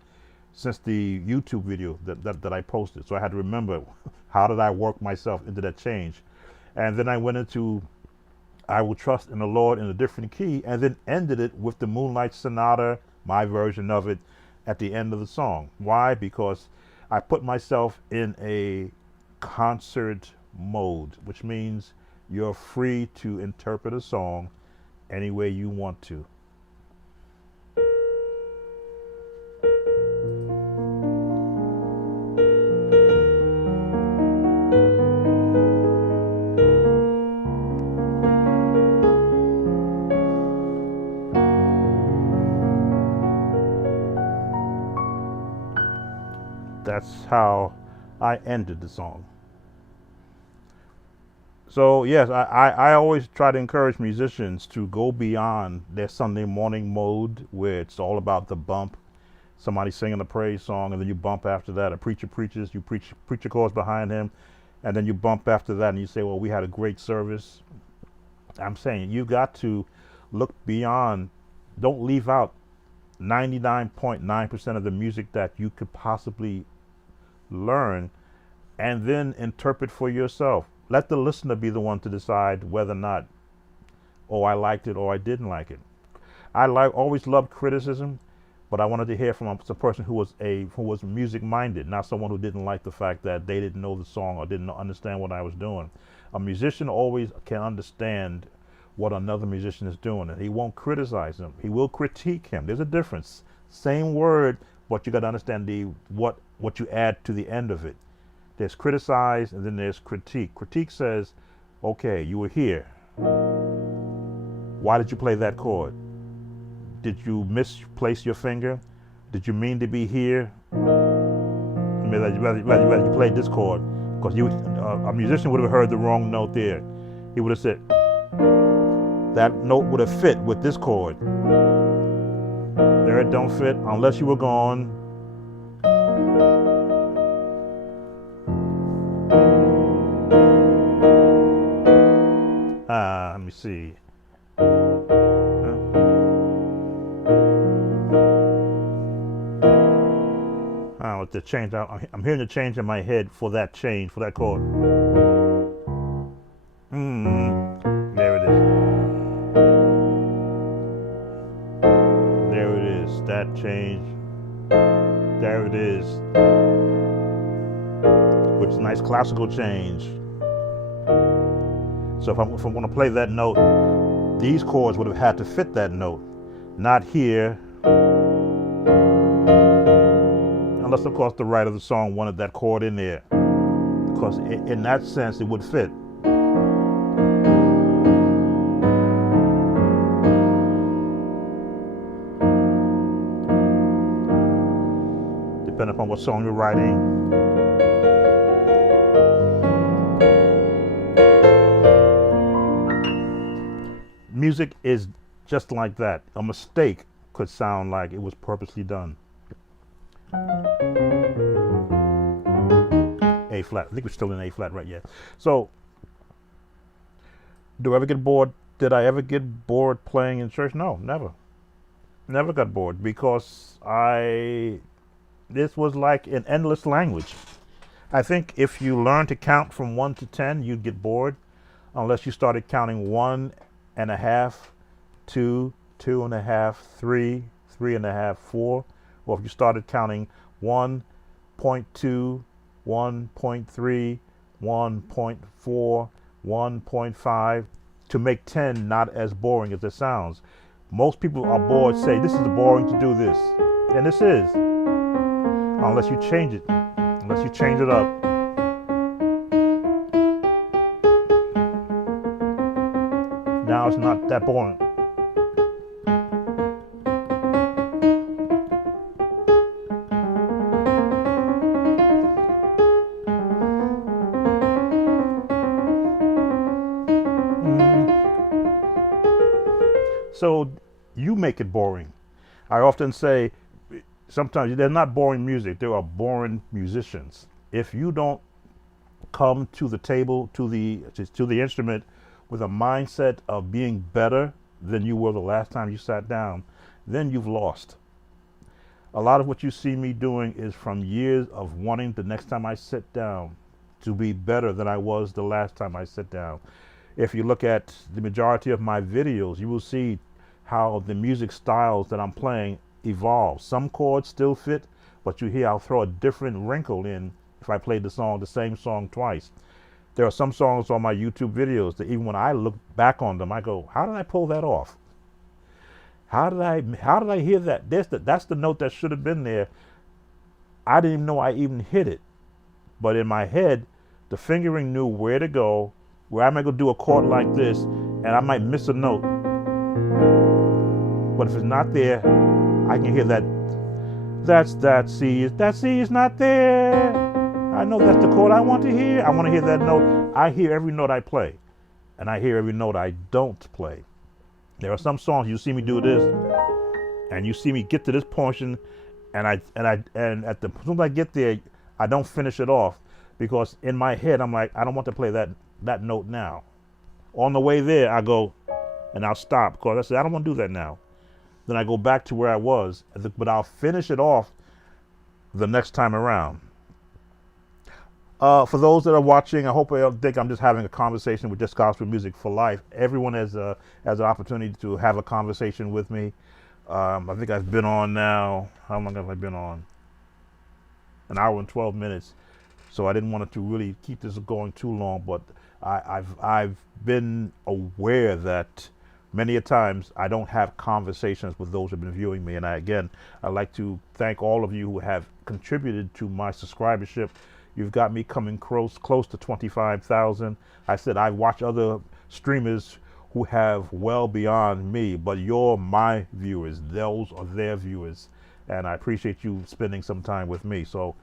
since the YouTube video that I posted. So I had to remember, how did I work myself into that change? And then I went into I Will Trust in the Lord in a different key, and then ended it with the Moonlight Sonata, my version of it, at the end of the song. Why? Because I put myself in a concert mode, which means you're free to interpret a song any way you want to. That's how I ended the song. So yes, I always try to encourage musicians to go beyond their Sunday morning mode where it's all about the bump. Somebody singing a praise song and then you bump after that. A preacher preaches, you preacher chorus behind him, and then you bump after that and you say, well, we had a great service. I'm saying you got to look beyond. Don't leave out 99.9% of the music that you could possibly learn and then interpret for yourself. Let the listener be the one to decide whether or not, oh, I liked it or I didn't like it. Always loved criticism, but I wanted to hear from a person who was music minded, not someone who didn't like the fact that they didn't know the song or didn't understand what I was doing. A musician always can understand what another musician is doing, and he won't criticize him. He will critique him. There's a difference. Same word, but you got to understand what you add to the end of it. There's criticize and then there's critique. Critique says, okay, you were here. Why did you play that chord? Did you misplace your finger? Did you mean to be here? Maybe you played this chord, because a musician would have heard the wrong note there. He would have said, that note would have fit with this chord. There it don't fit unless you were gone. Let me see. With the change, I'm hearing the change in my head for that change, for that chord. There it is. There it is. That change. There it is. Which is a nice classical change. So if I'm going to play that note, these chords would have had to fit that note, not here. Unless, of course, the writer of the song wanted that chord in there, because in that sense it would fit. Depending upon what song you're writing. Music is just like that. A mistake could sound like it was purposely done. A flat. I think we're still in A flat, right? Yeah. So, do I ever get bored? Did I ever get bored playing in church? No, never. Never got bored, because this was like an endless language. I think if you learn to count from 1 to 10, you'd get bored, unless you started counting 1.5, 2, 2.5, 3, 3.5, 4. Or if you started counting 1.2, 1.3, 1.4, 1.5 to make 10 not as boring as it sounds. Most people are bored, say this is boring to do this. And this is. Unless you change it. Unless you change it up. Now it's not that boring. So you make it boring. I often say, sometimes they're not boring music, there are boring musicians. If you don't come to the table, to the instrument with a mindset of being better than you were the last time you sat down, then you've lost. A lot of what you see me doing is from years of wanting the next time I sit down to be better than I was the last time I sit down. If you look at the majority of my videos, you will see how the music styles that I'm playing evolve. Some chords still fit, but you hear I'll throw a different wrinkle in if I played the same song twice. There are some songs on my YouTube videos that even when I look back on them, I go, how did I pull that off? How did I hear that? That's the note that should have been there. I didn't even know I even hit it. But in my head, the fingering knew where to go, where I might go do a chord like this, and I might miss a note. But if it's not there, I can hear that C is not there. I know that's the chord I want to hear. I want to hear that note. I hear every note I play, and I hear every note I don't play. There are some songs you see me do this, and you see me get to this portion, and at the as soon as I get there, I don't finish it off because in my head I'm like, I don't want to play that note now. On the way there, I go, and I'll stop because I said I don't want to do that now. Then I go back to where I was, but I'll finish it off the next time around. For those that are watching, I hope you think I'm just having a conversation with Just Gospel Music for Life. Everyone has an opportunity to have a conversation with me. I think I've been on now. How long have I been on? An hour and 12 minutes. So I didn't want it to really keep this going too long, but I've been aware that many a times I don't have conversations with those who have been viewing me. And I'd like to thank all of you who have contributed to my subscribership. You've got me coming close to 25,000. I said I watch other streamers who have well beyond me, but you're my viewers. Those are their viewers. And I appreciate you spending some time with me. So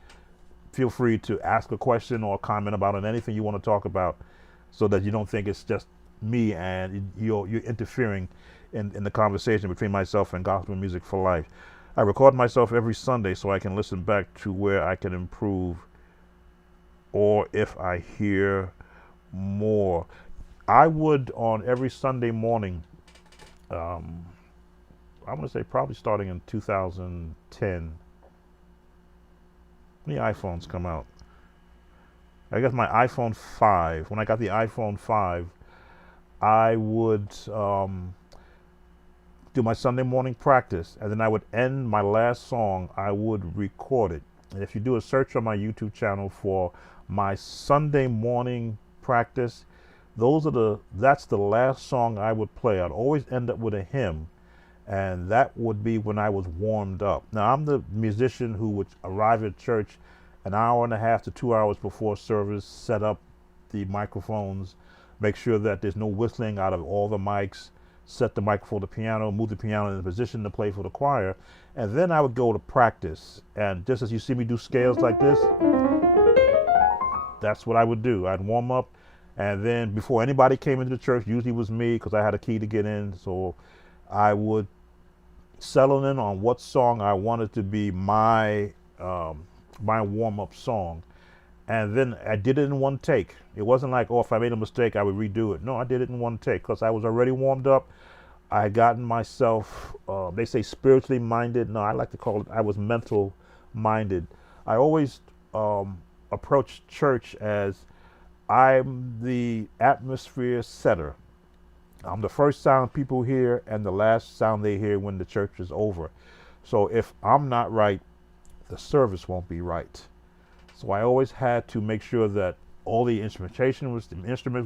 feel free to ask a question or comment about anything you want to talk about so that you don't think it's just me and you're interfering in the conversation between myself and Gospel Music for Life. I record myself every Sunday so I can listen back to where I can improve or if I hear more. I would on every Sunday morning, I'm going to say probably starting in 2010, when the iPhones come out. I guess my iPhone 5, when I got the iPhone 5, I would do my Sunday morning practice, and then I would end my last song, I would record it. And if you do a search on my YouTube channel for my Sunday morning practice, that's the last song I would play. I'd always end up with a hymn, and that would be when I was warmed up. Now, I'm the musician who would arrive at church an hour and a half to 2 hours before service, set up the microphones, make sure that there's no whistling out of all the mics, set the microphone to the piano, move the piano in the position to play for the choir, and then I would go to practice. And just as you see me do scales like this, that's what I would do. I'd warm up, and then before anybody came into the church, usually it was me because I had a key to get in, so I would settle in on what song I wanted to be my warm-up song. And then I did it in one take. It wasn't like, oh, if I made a mistake, I would redo it. No, I did it in one take because I was already warmed up. I had gotten myself, they say spiritually minded. No, I like to call it, I was mental minded. I always approach church as I'm the atmosphere setter. I'm the first sound people hear and the last sound they hear when the church is over. So if I'm not right, the service won't be right. So I always had to make sure that all the instrument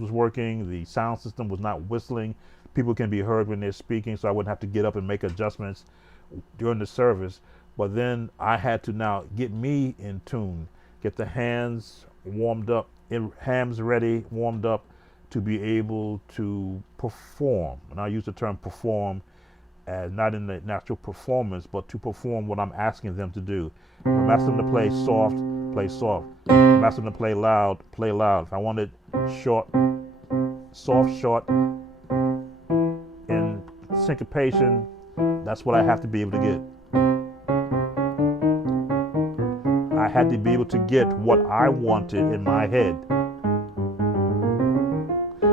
was working, the sound system was not whistling, people can be heard when they're speaking, so I wouldn't have to get up and make adjustments during the service. But then I had to now get me in tune, get the hands warmed up, hands ready, warmed up to be able to perform. And I use the term perform as not in the natural performance, but to perform what I'm asking them to do. If I'm asking them to play soft, play soft. If I'm asking them to play loud, play loud. If I want it short, soft, short, in syncopation, that's what I have to be able to get. I had to be able to get what I wanted in my head,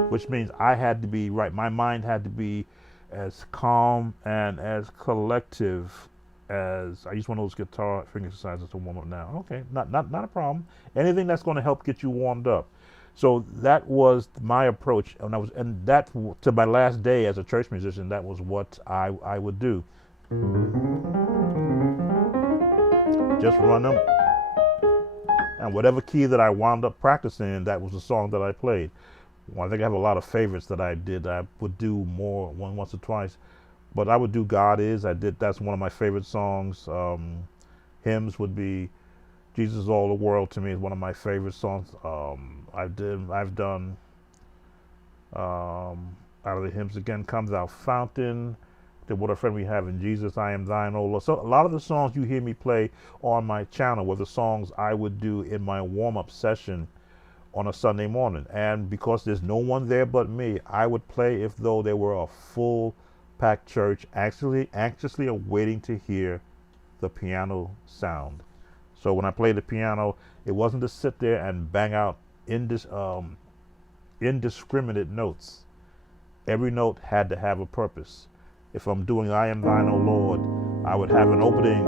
which means I had to be right. My mind had to be as calm and as collective as, I use one of those guitar finger exercises to warm up now. Okay, not a problem. Anything that's going to help get you warmed up. So that was my approach, and that to my last day as a church musician, that was what I would do. Just run them, and whatever key that I wound up practicing, that was the song that I played. Well, I think I have a lot of favorites that I did. I would do more once or twice, but I would do God Is. That's one of my favorite songs. Hymns would be Jesus Is All the World, to me, is one of my favorite songs. I've done out of the hymns, Again Comes Thou Fountain, What a friend we have in Jesus, I am thine, O Lord. So a lot of the songs you hear me play on my channel were the songs I would do in my warm-up session on a Sunday morning. And because there's no one there but me, I would play if though there were a full packed church, actually anxiously awaiting to hear the piano sound. So when I played the piano, it wasn't to sit there and bang out indiscriminate notes. Every note had to have a purpose. If I'm doing I am thine, O Lord, I would have an opening.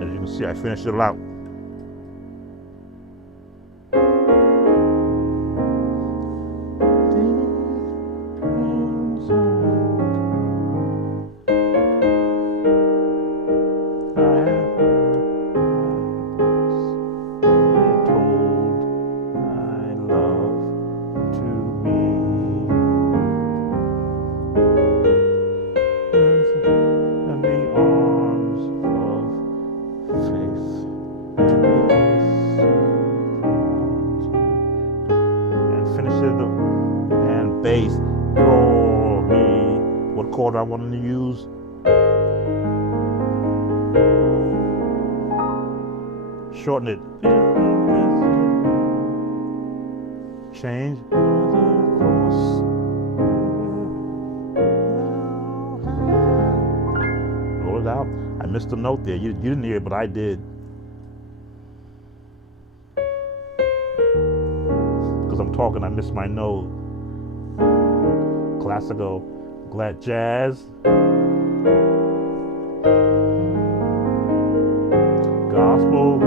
As you can see, I finished it out. And bass, draw me. What chord I wanted to use? Shorten it. Change. Roll it out. I missed a note there. You didn't hear it, but I did. I'm talking, I missed my note. Classical, glad jazz, gospel,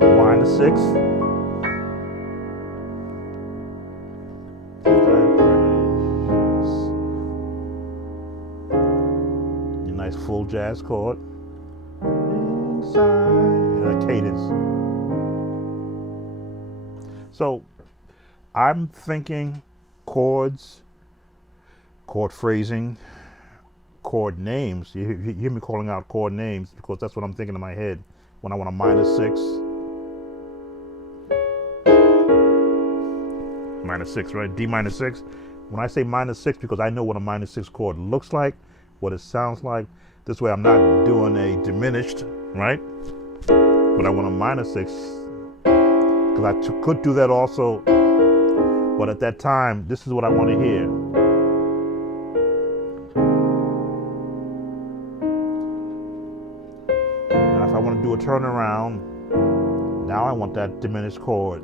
minor 6. A nice full jazz chord. Cadence. So I'm thinking chords, chord phrasing, chord names. You hear me calling out chord names because that's what I'm thinking in my head when I want a minor 6. Minor 6, right? D minor 6. When I say minor 6, because I know what a minor 6 chord looks like, what it sounds like. This way I'm not doing a diminished, right? But I want a minor 6, because I could do that also, but at that time, this is what I want to hear. Now if I want to do a turnaround, now I want that diminished chord.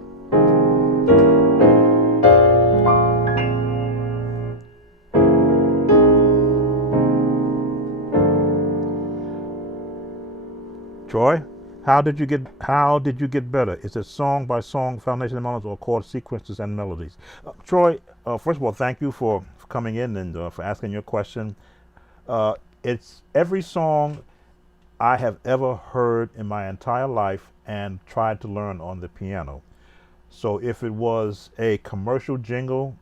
Troy? How did you get better? Is it song by song, foundation melodies, or chord sequences and melodies? Troy, first of all, thank you for coming in and for asking your question. It's every song I have ever heard in my entire life and tried to learn on the piano. So if it was a commercial jingle,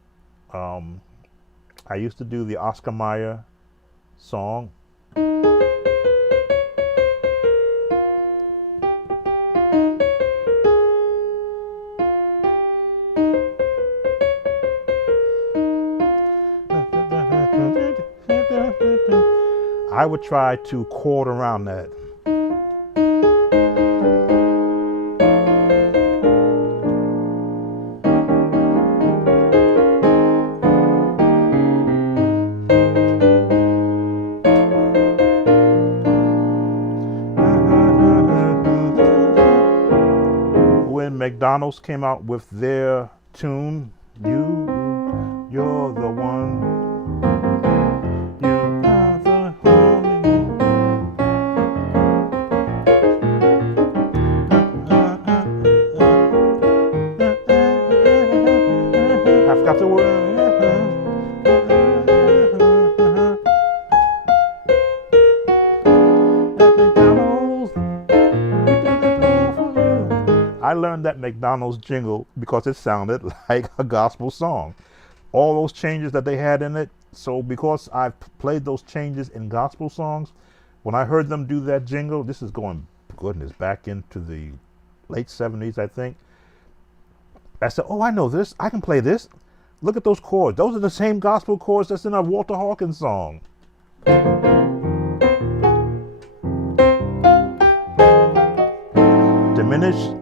I used to do the Oscar Mayer song. I would try to chord around that. When McDonald's came out with their tune, you're the one. Got the word. At McDonald's, learned that McDonald's jingle because it sounded like a gospel song. All those changes that they had in it. So because I've played those changes in gospel songs, when I heard them do that jingle, this is going, goodness, back into the late 70s, I think. I said, oh, I know this. I can play this. Look at those chords. Those are the same gospel chords that's in a Walter Hawkins song. Diminish.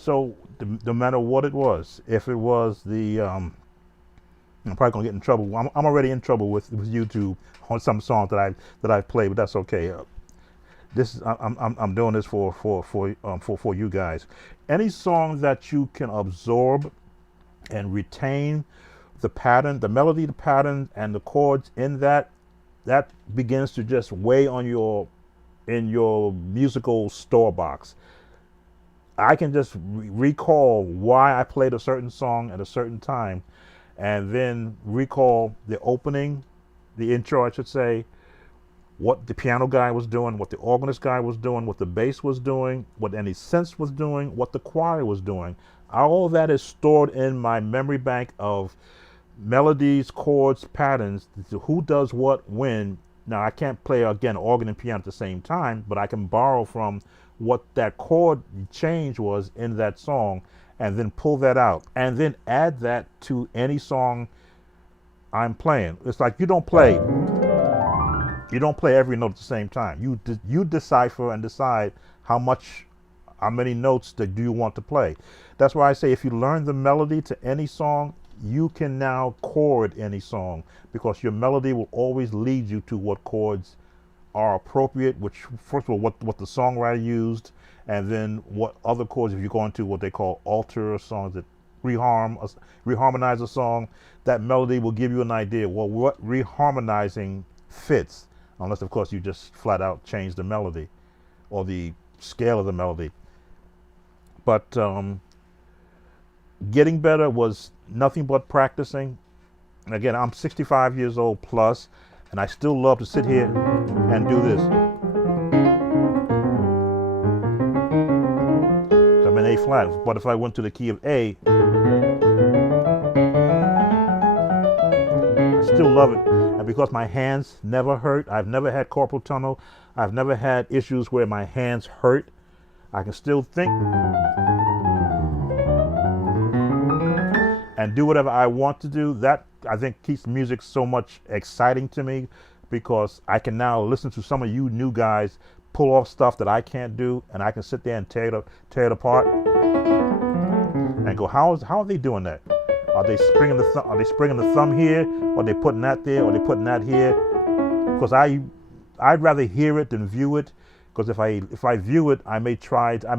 So no matter what it was, if it was the, I'm probably gonna get in trouble. I'm already in trouble with YouTube on some songs that I've played, but that's okay. I'm doing this for you guys. Any song that you can absorb and retain the pattern, the melody, the pattern, and the chords in that begins to just weigh on in your musical store box. I can just recall why I played a certain song at a certain time, and then recall the opening, the intro, I should say, what the piano guy was doing, what the organist guy was doing, what the bass was doing, what any synth was doing, what the choir was doing. All that is stored in my memory bank of melodies, chords, patterns, who does what, when. Now, I can't play, again, organ and piano at the same time, but I can borrow from what that chord change was in that song and then pull that out and then add that to any song I'm playing. It's like you don't play every note at the same time. You decipher and decide how many notes that do you want to play. That's why I say if you learn the melody to any song, you can now chord any song, because your melody will always lead you to what chords are appropriate, which first of all what the songwriter used, and then what other chords, if you go into what they call alter songs that reharmonize a song, that melody will give you an idea, well, what reharmonizing fits, unless of course you just flat out change the melody or the scale of the melody. But getting better was nothing but practicing. And again, I'm 65 years old plus, and I still love to sit here and do this. I'm in A flat, but if I went to the key of A, I still love it. And because my hands never hurt, I've never had carpal tunnel, I've never had issues where my hands hurt, I can still think and do whatever I want to do. That, I think, keeps music so much exciting to me, because I can now listen to some of you new guys pull off stuff that I can't do, and I can sit there and tear it apart and go, how are they doing that? Are they springing the thumb here, or are they putting that there, or are they putting that here? Because I'd rather hear it than view it, because if I view it, I may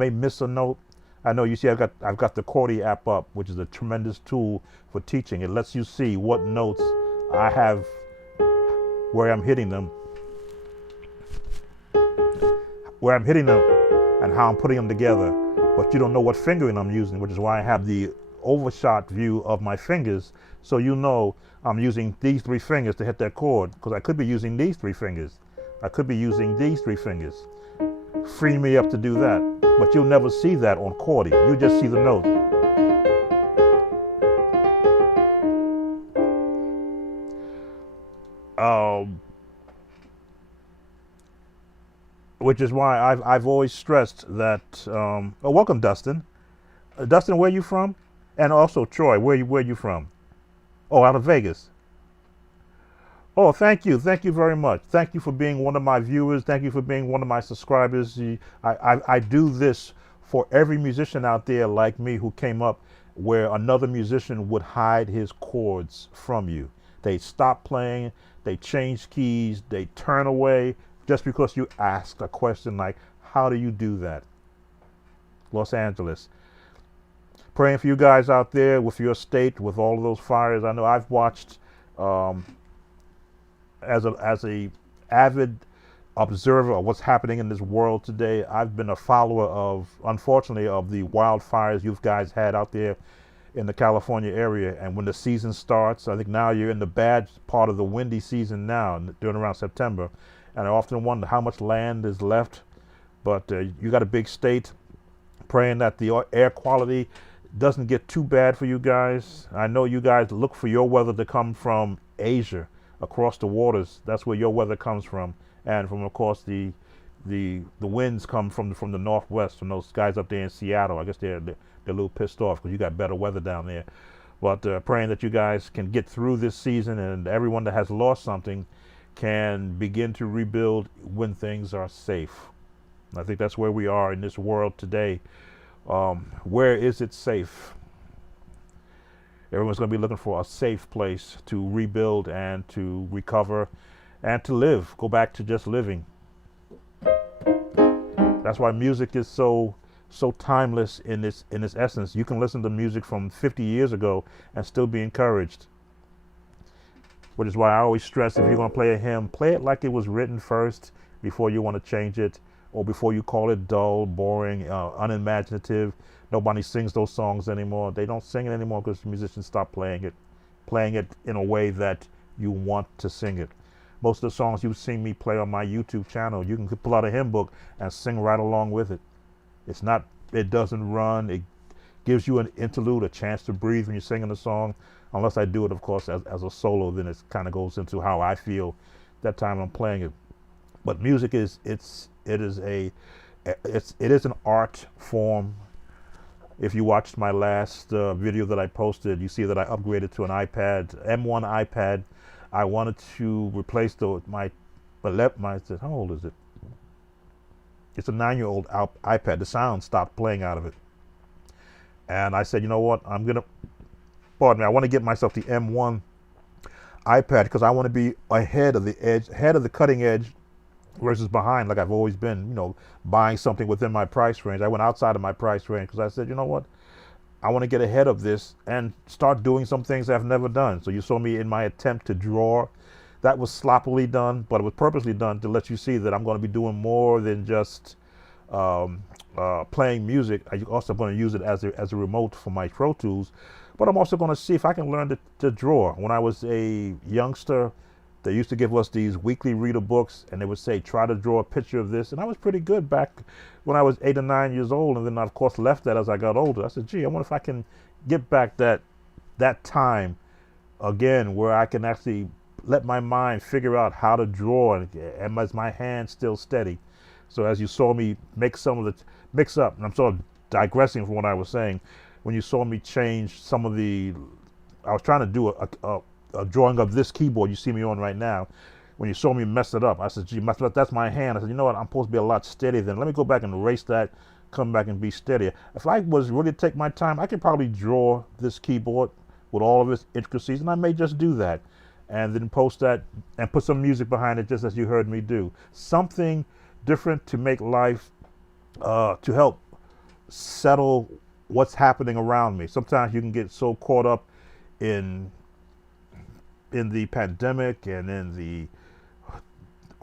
miss a note. I know, you see, I've got the Chordy app up, which is a tremendous tool for teaching. It lets you see what notes I have, where I'm hitting them, and how I'm putting them together. But you don't know what fingering I'm using, which is why I have the overshot view of my fingers, so you know I'm using these 3 fingers to hit that chord, because I could be using these 3 fingers. I could be using these 3 fingers. Free me up to do that. But you'll never see that on Chordy. You just see the note. Which is why I've always stressed that. Oh, welcome, Dustin. Dustin, where you from? And also Troy, where you from? Oh, out of Vegas. Oh, thank you very much. Thank you for being one of my viewers. Thank you for being one of my subscribers. I do this for every musician out there like me who came up where another musician would hide his chords from you. They stop playing, they change keys, they turn away just because you asked a question like, how do you do that? Los Angeles. Praying for you guys out there with your state, with all of those fires. I know I've watched um, as a avid observer of what's happening in this world today. I've been a follower of, unfortunately, of the wildfires you guys had out there in the California area. And when the season starts, I think now you're in the bad part of the windy season now, during around September. And I often wonder how much land is left. But you got a big state. Praying that the air quality doesn't get too bad for you guys. I know you guys look for your weather to come from Asia, across the waters. That's where your weather comes from. And from, of course, the winds come from the northwest, from those guys up there in Seattle. I guess they're a little pissed off because you got better weather down there. But praying that you guys can get through this season, and everyone that has lost something can begin to rebuild when things are safe. I think that's where we are in this world today. Where is it safe? Everyone's going to be looking for a safe place to rebuild and to recover and to live, go back to just living. That's why music is so timeless in its essence. You can listen to music from 50 years ago and still be encouraged. Which is why I always stress, if you're going to play a hymn, play it like it was written first before you want to change it, or before you call it dull, boring, unimaginative. Nobody sings those songs anymore. They don't sing it anymore because musicians stop playing it in a way that you want to sing it. Most of the songs you've seen me play on my YouTube channel, you can pull out a hymn book and sing right along with it. It doesn't run. It gives you an interlude, a chance to breathe when you're singing the song. Unless I do it, of course, as a solo, then it kind of goes into how I feel that time I'm playing it. But music it is an art form. If you watched my last video that I posted, you see that I upgraded to an iPad, M1 iPad. I wanted to replace how old is it? It's a 9-year-old iPad. The sound stopped playing out of it. And I said, you know what? I want to get myself the M1 iPad because I want to be ahead of the cutting edge versus behind, like I've always been, buying something within my price range. I went outside of my price range because I said, you know what? I want to get ahead of this and start doing some things I've never done. So you saw me in my attempt to draw. That was sloppily done, but it was purposely done to let you see that I'm going to be doing more than just playing music. I'm also going to use it as a remote for my Pro Tools, but I'm also going to see if I can learn to draw. When I was a youngster, they used to give us these weekly reader books, and they would say, try to draw a picture of this. And I was pretty good back when I was 8 or 9 years old, and then I, of course, left that as I got older. I said, gee, I wonder if I can get back that time again where I can actually let my mind figure out how to draw, and is my hand still steady? So as you saw me mix up, and I'm sort of digressing from what I was saying, when you saw me change some of I was trying to do a drawing of this keyboard you see me on right now. When you saw me mess it up, I said, gee, that's my hand. I said, you know what, I'm supposed to be a lot steadier then. Let me go back and erase that, come back and be steadier. If I was really to take my time, I could probably draw this keyboard with all of its intricacies, and I may just do that. And then post that and put some music behind it, just as you heard me do. Something different to make life, to help settle what's happening around me. Sometimes you can get so caught up in the pandemic and in the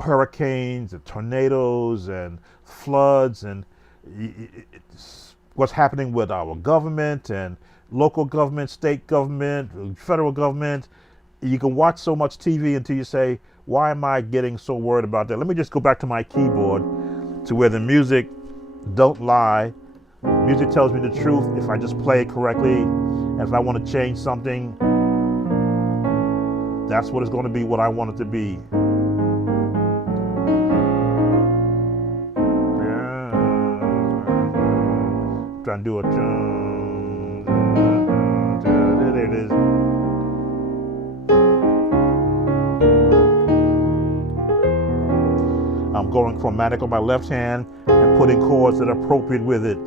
hurricanes and tornadoes and floods and what's happening with our government and local government, state government, federal government. You can watch so much TV until you say, why am I getting so worried about that? Let me just go back to my keyboard, to where the music don't lie. Music tells me the truth if I just play it correctly. And if I want to change something, that's what it's going to be, what I want it to be. Trying to do it. There it is. I'm going chromatic on my left hand and putting chords that are appropriate with it.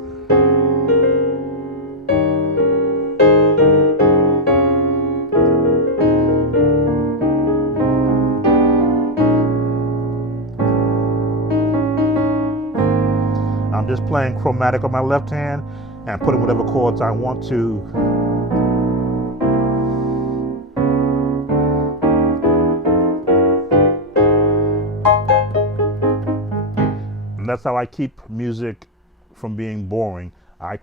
I'm just playing chromatic on my left hand and putting whatever chords I want to. And that's how I keep music from being boring. I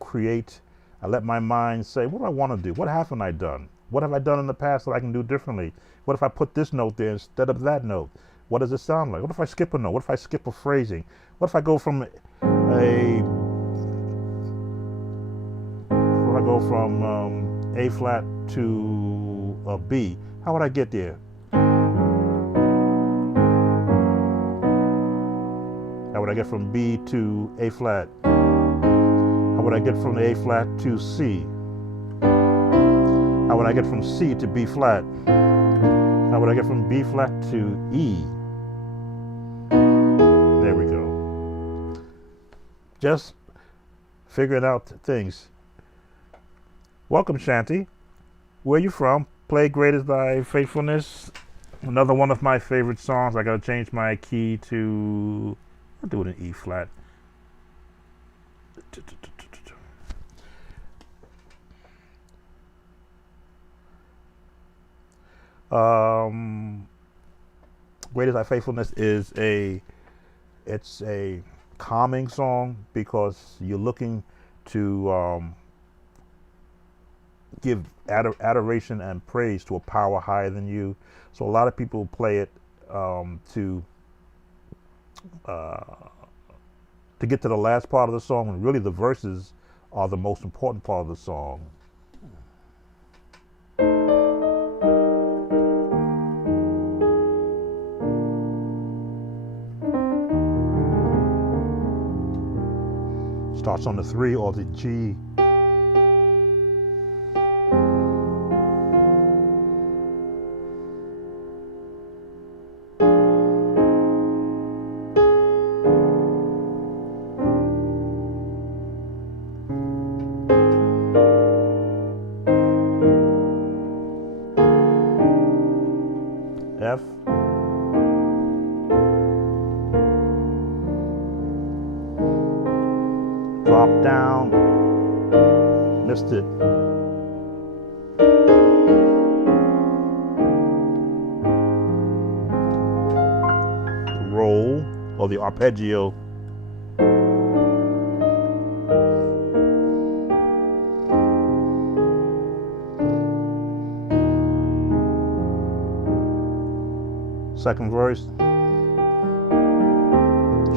let my mind say, what do I want to do? What haven't I done? What have I done in the past that I can do differently? What if I put this note there instead of that note? What does it sound like? What if I skip a note? What if I skip a phrasing? What if I go from A flat to a B? How would I get there? How would I get from B to A flat? How would I get from A flat to C? How would I get from C to B flat? How would I get from B flat to E? There we go. Just figuring out things. Welcome, Shanti. Where are you from? Play Great is Thy Faithfulness. Another one of my favorite songs. I gotta change my key to, I'll do it in E flat. Great is Thy Faithfulness is it's a calming song because you're looking to give adoration and praise to a power higher than you. So a lot of people play it to get to the last part of the song, when really the verses are the most important part of the song. Starts on the 3 or the G. F. Drop down. Missed it. Roll, or the arpeggio. Second verse.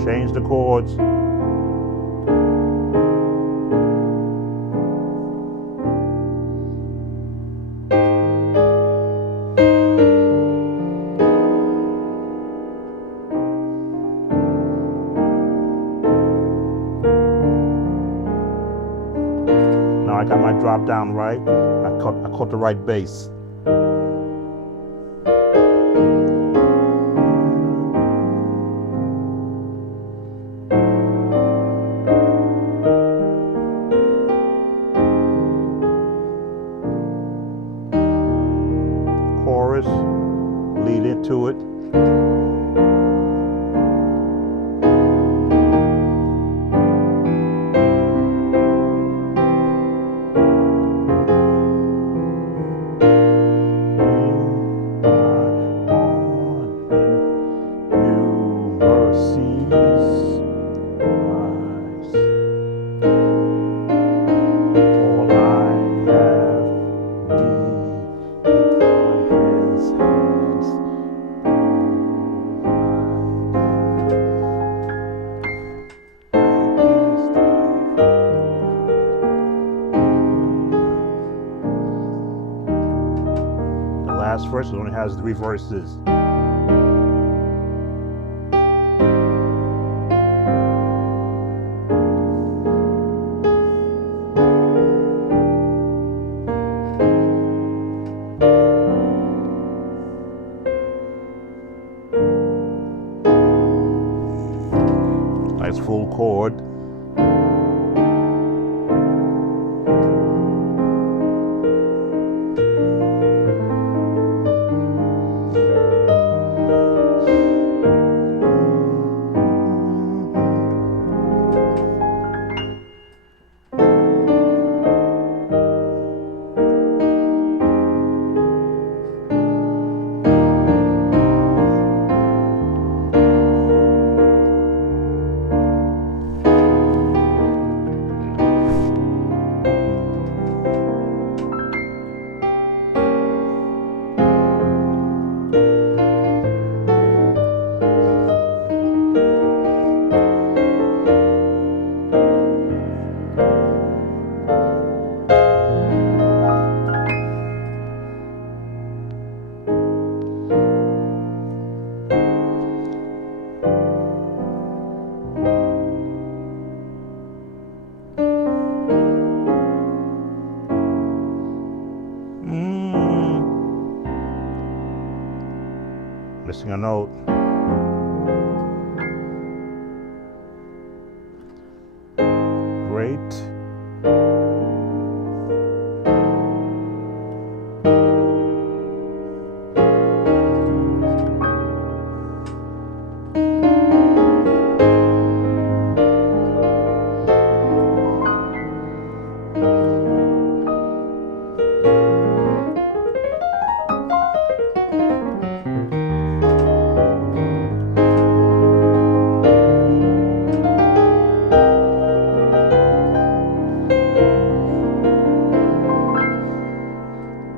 Change the chords. Now I got my drop down right. I caught the right bass. Chorus, lead into it. Last verse only has 3 verses. Nice full chord. Missing a note. Great.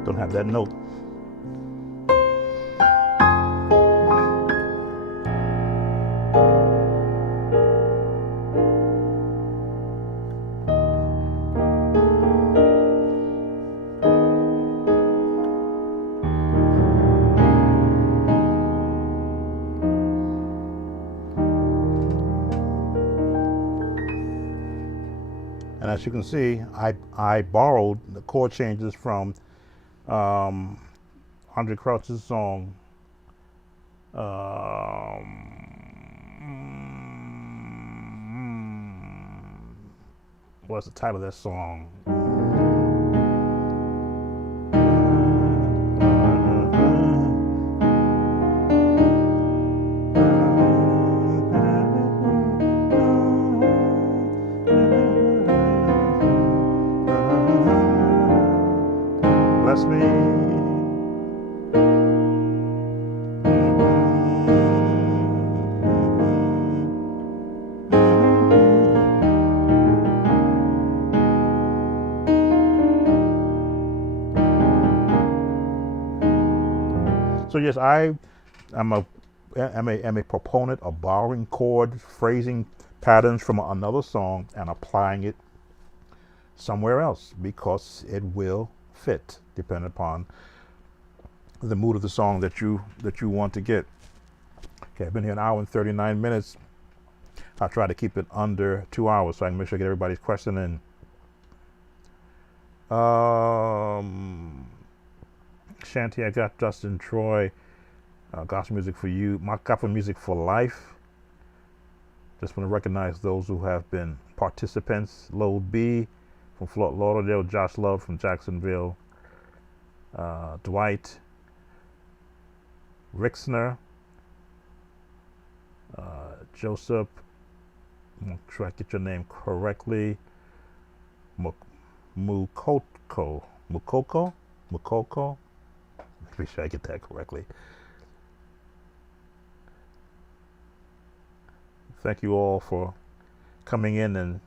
Don't have that note. And as you can see, I borrowed the chord changes from Andre Crouch's song. What's the title of that song? Bless me. So yes, am a proponent of borrowing chord phrasing patterns from another song and applying it somewhere else because it will fit depending upon the mood of the song that you want to get. Okay, I've been here an hour and 39 minutes. I'll try to keep it under 2 hours so I can make sure I get everybody's question in. Shanty, I got Justin Troy, gospel music for you, my gospel music for life. Just want to recognize those who have been participants. Load B from Fort Lauderdale, Josh Love from Jacksonville, Dwight Rixner, Joseph, I'm going to try to get your name correctly, Mukoko. Make sure I get that correctly. Thank you all for coming in and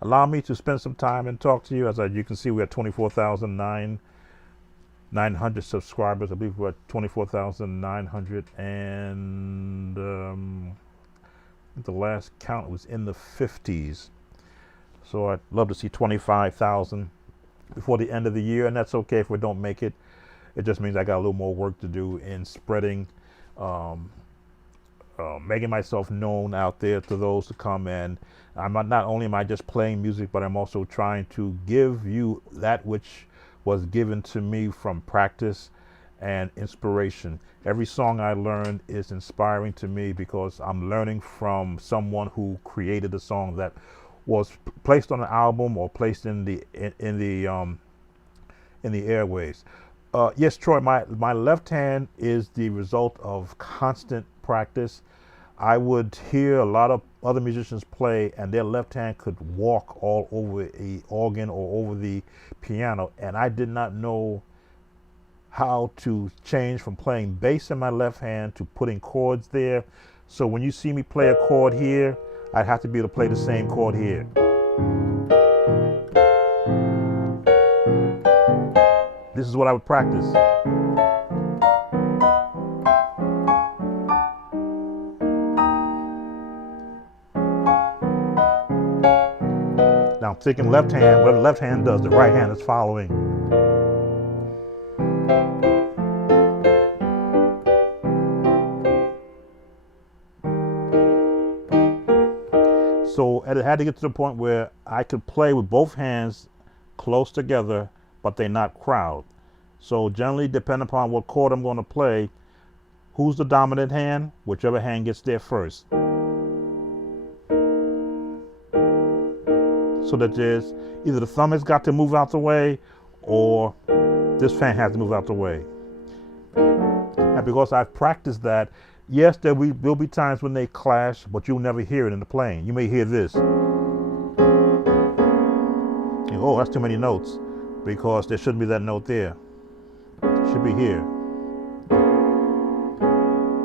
allow me to spend some time and talk to you. As you can see, we're at 24,900 subscribers. I believe we're at 24,900, and the last count was in the 50s. So I'd love to see 25,000 before the end of the year, and that's okay if we don't make it. It just means I got a little more work to do in spreading, making myself known out there to those to come. And not only am I just playing music, but I'm also trying to give you that which was given to me from practice and inspiration. Every song I learn is inspiring to me because I'm learning from someone who created a song that was placed on an album or placed in the airways. Yes, Troy, my left hand is the result of constant practice. I would hear a lot of other musicians play and their left hand could walk all over a organ or over the piano, and I did not know how to change from playing bass in my left hand to putting chords there. So when you see me play a chord here, I'd have to be able to play the same chord here. This is what I would practice. Now I'm thinking left hand, whatever the left hand does, the right hand is following. So it had to get to the point where I could play with both hands close together, but they not crowd. So generally, depending upon what chord I'm going to play, Who's the dominant hand? Whichever hand gets there first. So that there's either the thumb has got to move out the way or this hand has to move out the way. And because I've practiced that, yes, there will be times when they clash, but you'll never hear it in the playing. You may hear this. Oh, that's too many notes, because there shouldn't be that note there. It should be here.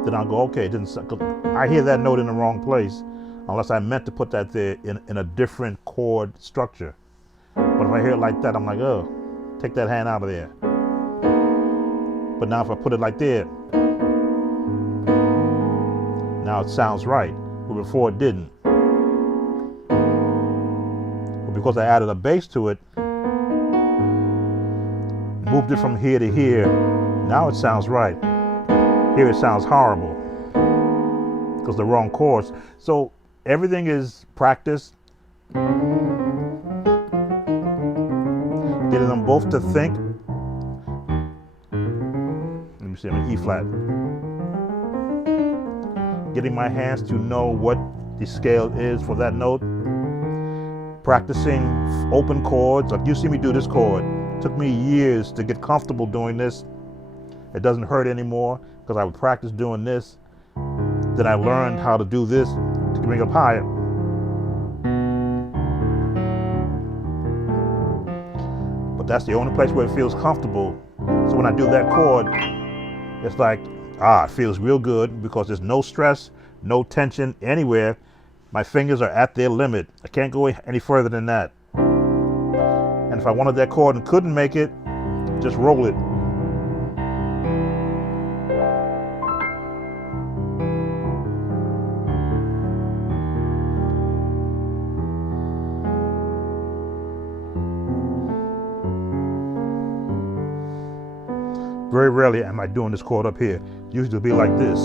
Then I'll go, okay, I hear that note in the wrong place, unless I meant to put that there in a different chord structure. But if I hear it like that, I'm like, oh, take that hand out of there. But now if I put it like there, now it sounds right, but before it didn't. But because I added a bass to it, moved it from here to here, now it sounds right. Here it sounds horrible because the wrong chords. So everything is practice. Getting them both to think. Let me see, I'm in E flat. Getting my hands to know what the scale is for that note. Practicing open chords. Like you see me do this chord. It took me years to get comfortable doing this. It doesn't hurt anymore because I would practice doing this. Then I learned how to do this to bring it up higher. But that's the only place where it feels comfortable. So when I do that chord, it's like, it feels real good because there's no stress, no tension anywhere. My fingers are at their limit. I can't go any further than that. And if I wanted that chord and couldn't make it, just roll it. Very rarely am I doing this chord up here. Usually it'll be like this.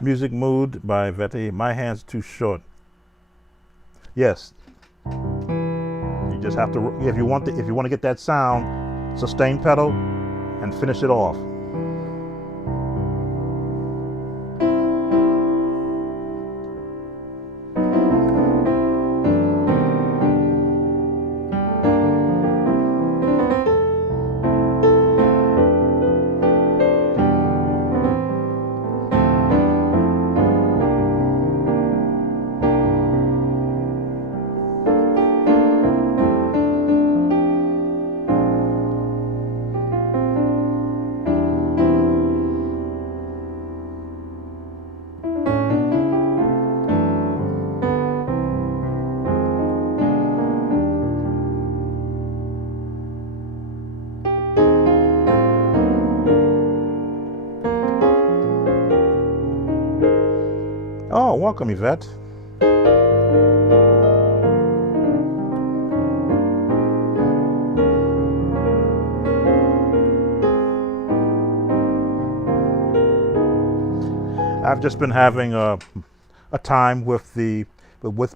Music Mood by Vette. My hand's too short. Yes. You just have to, if you want to get that sound, sustain pedal and finish it off. Oh, welcome, Yvette. I've just been having a time with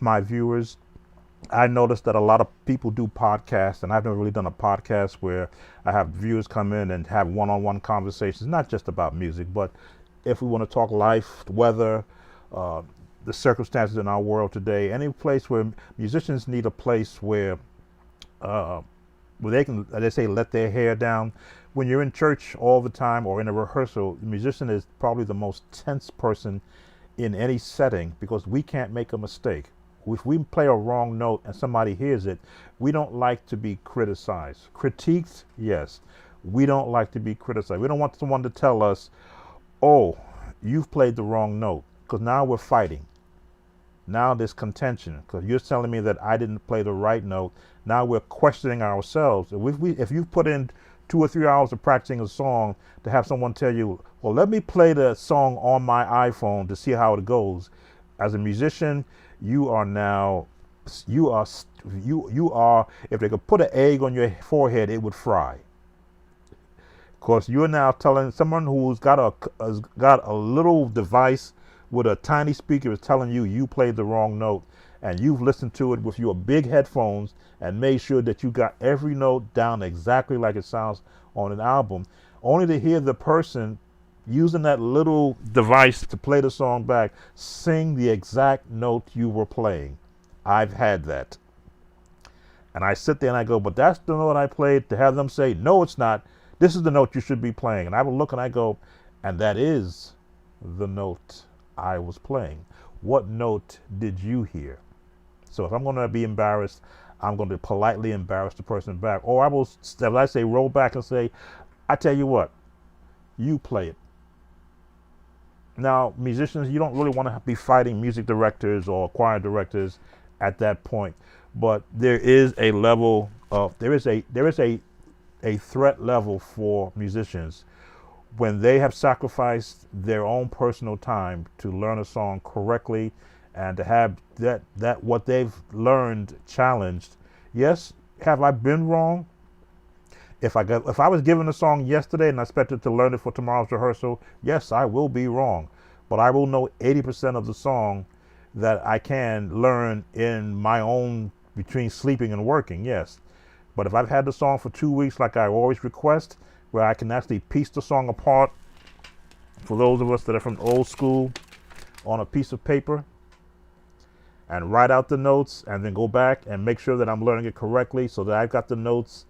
my viewers. I noticed that a lot of people do podcasts, and I've never really done a podcast where I have viewers come in and have one-on-one conversations, not just about music, but if we want to talk life, weather, the circumstances in our world today, any place where musicians need a place where they can, they say, let their hair down. When you're in church all the time or in a rehearsal, the musician is probably the most tense person in any setting because we can't make a mistake. If we play a wrong note and somebody hears it, we don't like to be criticized. Critiqued, yes. We don't like to be criticized. We don't want someone to tell us, oh, you've played the wrong note, because now we're fighting. Now there's contention because you're telling me that I didn't play the right note. Now we're questioning ourselves. If you've put in 2 or 3 hours of practicing a song to have someone tell you, well, let me play the song on my iPhone to see how it goes. As a musician, you are, if they could put an egg on your forehead, it would fry. Of course, you're now telling someone who's got a little device with a tiny speaker is telling you you played the wrong note, and you've listened to it with your big headphones and made sure that you got every note down exactly like it sounds on an album, only to hear the person using that little device to play the song back sing the exact note you were playing. I've had that. And I sit there and I go, but that's the note I played, to have them say, no, it's not. This is the note you should be playing. And I will look and I go, and that is the note I was playing. What note did you hear? So if I'm going to be embarrassed, I'm going to politely embarrass the person back. Or I will, as I say, roll back and say, I tell you what, you play it. Now, musicians, you don't really want to be fighting music directors or choir directors at that point. But there is a level of, there is a threat level for musicians when they have sacrificed their own personal time to learn a song correctly and to have that what they've learned challenged. Yes, have I been wrong? If I was given a song yesterday and I expected to learn it for tomorrow's rehearsal, yes, I will be wrong. But I will know 80% of the song that I can learn in my own, between sleeping and working, yes. But if I've had the song for 2 weeks, like I always request, where I can actually piece the song apart, for those of us that are from old school, on a piece of paper, and write out the notes, and then go back and make sure that I'm learning it correctly, so that I've got the notes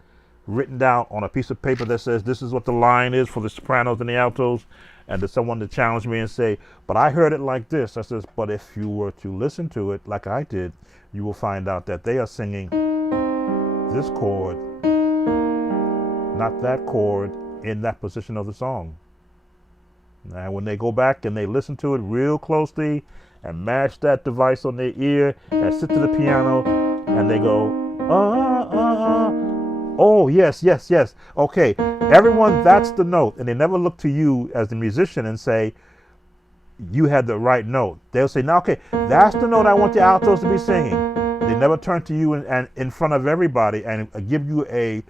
written down on a piece of paper that says this is what the line is for the sopranos and the altos, and there's someone to challenge me and say, but I heard it like this. I says, but if you were to listen to it like I did, you will find out that they are singing this chord, not that chord, in that position of the song. And when they go back and they listen to it real closely and mash that device on their ear and sit to the piano and they go, oh, yes, yes, yes. Okay, everyone, that's the note. And they never look to you as the musician and say, you had the right note. They'll say, now, okay, that's the note I want the altos to be singing. They never turn to you and in front of everybody and give you a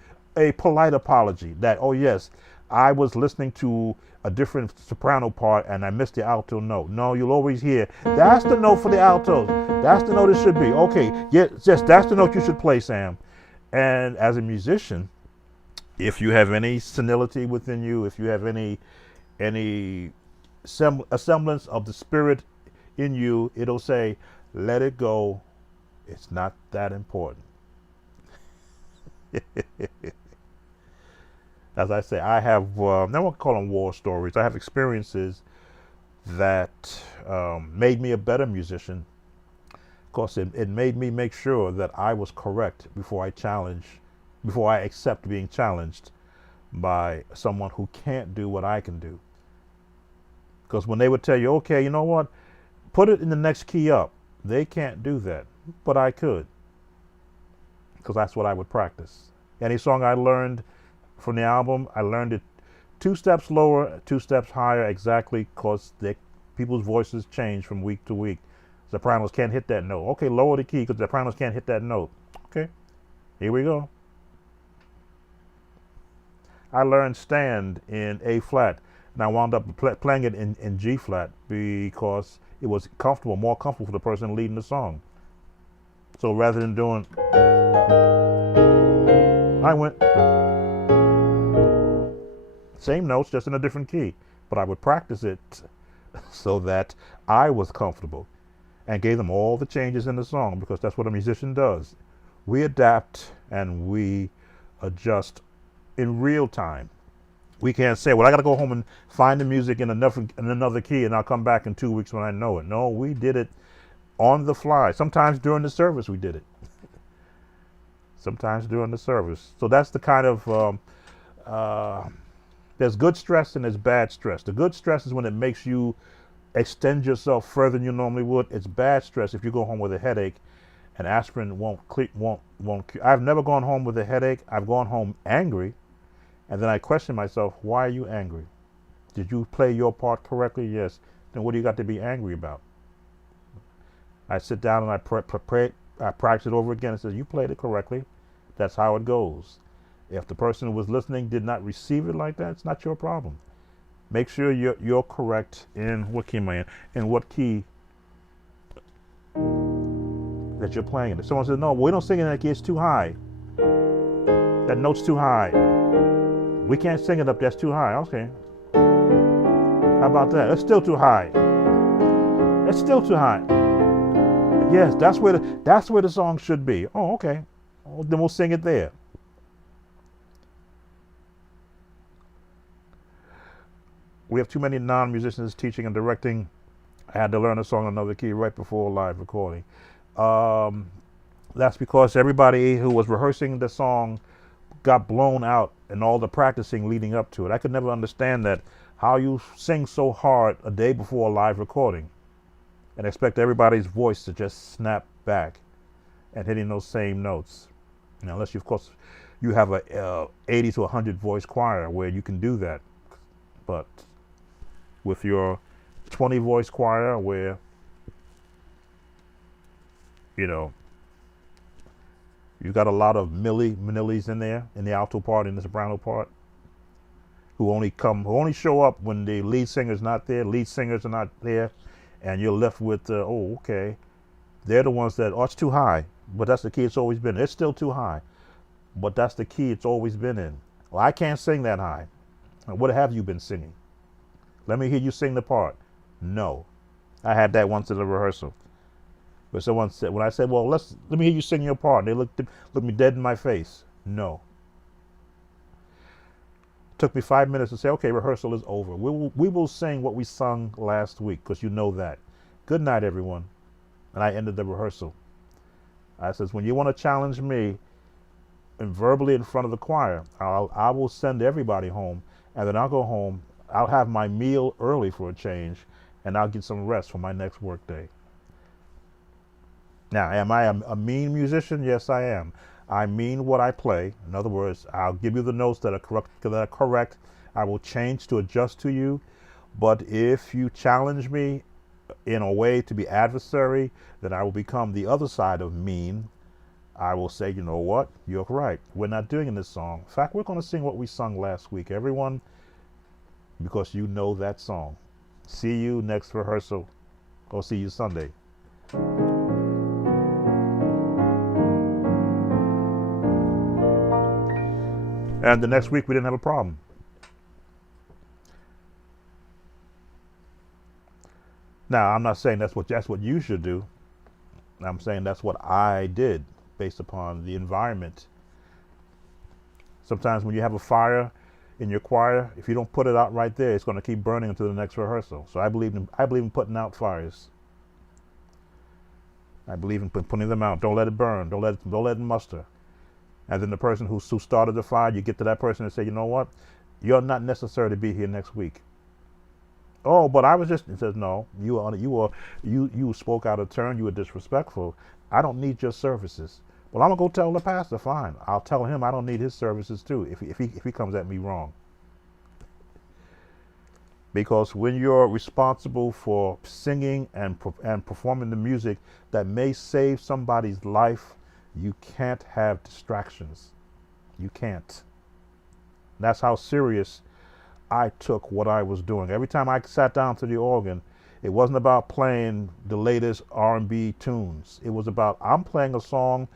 polite apology that, oh, yes, I was listening to a different soprano part and I missed the alto note. No, you'll always hear, that's the note for the altos. That's the note it should be. Okay, yes, that's the note you should play, Sam. And as a musician, if you have any senility within you, if you have any a semblance of the spirit in you, it'll say, let it go. It's not that important. As I say, I have, I won't call them war stories. I have experiences that made me a better musician. Of course, it made me make sure that I was correct before I accept being challenged by someone who can't do what I can do. Because when they would tell you, okay, you know what, put it in the next key up, they can't do that, but I could, because that's what I would practice. Any song I learned from the album, I learned it 2 steps lower, 2 steps higher, exactly because people's voices change from week to week. Sopranos can't hit that note. Okay, lower the key because the sopranos can't hit that note. Okay, here we go. I learned stand in A flat, and I wound up playing it in G flat because it was comfortable, more comfortable for the person leading the song. So rather than doing, I went same notes, just in a different key, but I would practice it so that I was comfortable and gave them all the changes in the song, because that's what a musician does. We adapt and we adjust in real time. We can't say, well, I got to go home and find the music in another key and I'll come back in 2 weeks when I know it. No, we did it on the fly. Sometimes during the service we did it. Sometimes during the service. So that's the kind of, there's good stress and there's bad stress. The good stress is when it makes you extend yourself further than you normally would. It's bad stress if you go home with a headache and aspirin won't. I've never gone home with a headache. I've gone home angry, and then I question myself, why are you angry? Did you play your part correctly? Yes. Then what do you got to be angry about? I sit down and I practice it over again and say, you played it correctly. That's how it goes. If the person who was listening did not receive it like that, it's not your problem. Make sure you're correct in what key am I in what key that you're playing. If someone says, no, we don't sing in that key, it's too high. That note's too high. We can't sing it up, that's too high. Okay. How about that? It's still too high. It's still too high. Yes, that's where the song should be. Oh, okay. Well, then we'll sing it there. We have too many non-musicians teaching and directing. I had to learn a song in another key right before live recording. That's because everybody who was rehearsing the song got blown out in all the practicing leading up to it. I could never understand that, how you sing so hard a day before a live recording and expect everybody's voice to just snap back and hitting those same notes. Now, unless you, of course, you have a 80 to 100 voice choir where you can do that. But with your 20 voice choir where, you know, you got a lot of Manillis in there, in the alto part, in the soprano part, who only show up when the lead singer's not there, lead singers are not there, and you're left with, oh, okay. They're the ones that, oh, it's too high, but that's the key it's always been. It's still too high, but that's the key it's always been in. Well, I can't sing that high. What have you been singing? Let me hear you sing the part. No. I had that once at a rehearsal. But someone said, when I said, well, let me hear you sing your part, they looked me dead in my face. No. It took me 5 minutes to say, okay, rehearsal is over. We will sing what we sung last week, because you know that. Good night, everyone. And I ended the rehearsal. I says, when you want to challenge me and verbally in front of the choir, I will send everybody home, and then I'll go home. I'll have my meal early for a change, and I'll get some rest for my next work day. Now, am I a mean musician? Yes, I am. I mean what I play. In other words, I'll give you the notes that are correct. I will change to adjust to you. But if you challenge me in a way to be adversary, then I will become the other side of mean. I will say, you know what? You're right. We're not doing this song. In fact, we're going to sing what we sung last week. Everyone, because you know that song. See you next rehearsal, or see you Sunday. And the next week we didn't have a problem. Now, I'm not saying that's what you should do. I'm saying that's what I did based upon the environment. Sometimes when you have a fire in your choir, if you don't put it out right there, it's going to keep burning until the next rehearsal. So I believe in putting out fires. I believe in putting them out. Don't let it burn. Don't let it muster. And then the person who started the fire, you get to that person and say, you know what? You're not necessary to be here next week. Oh, but I was just, it says, no, you spoke out of turn. You were disrespectful. I don't need your services. Well, I'm going to go tell the pastor. Fine. I'll tell him I don't need his services too if he comes at me wrong. Because when you're responsible for singing and performing the music that may save somebody's life, you can't have distractions. You can't. That's how serious I took what I was doing. Every time I sat down to the organ, it wasn't about playing the latest R&B tunes. It was about, I'm playing a song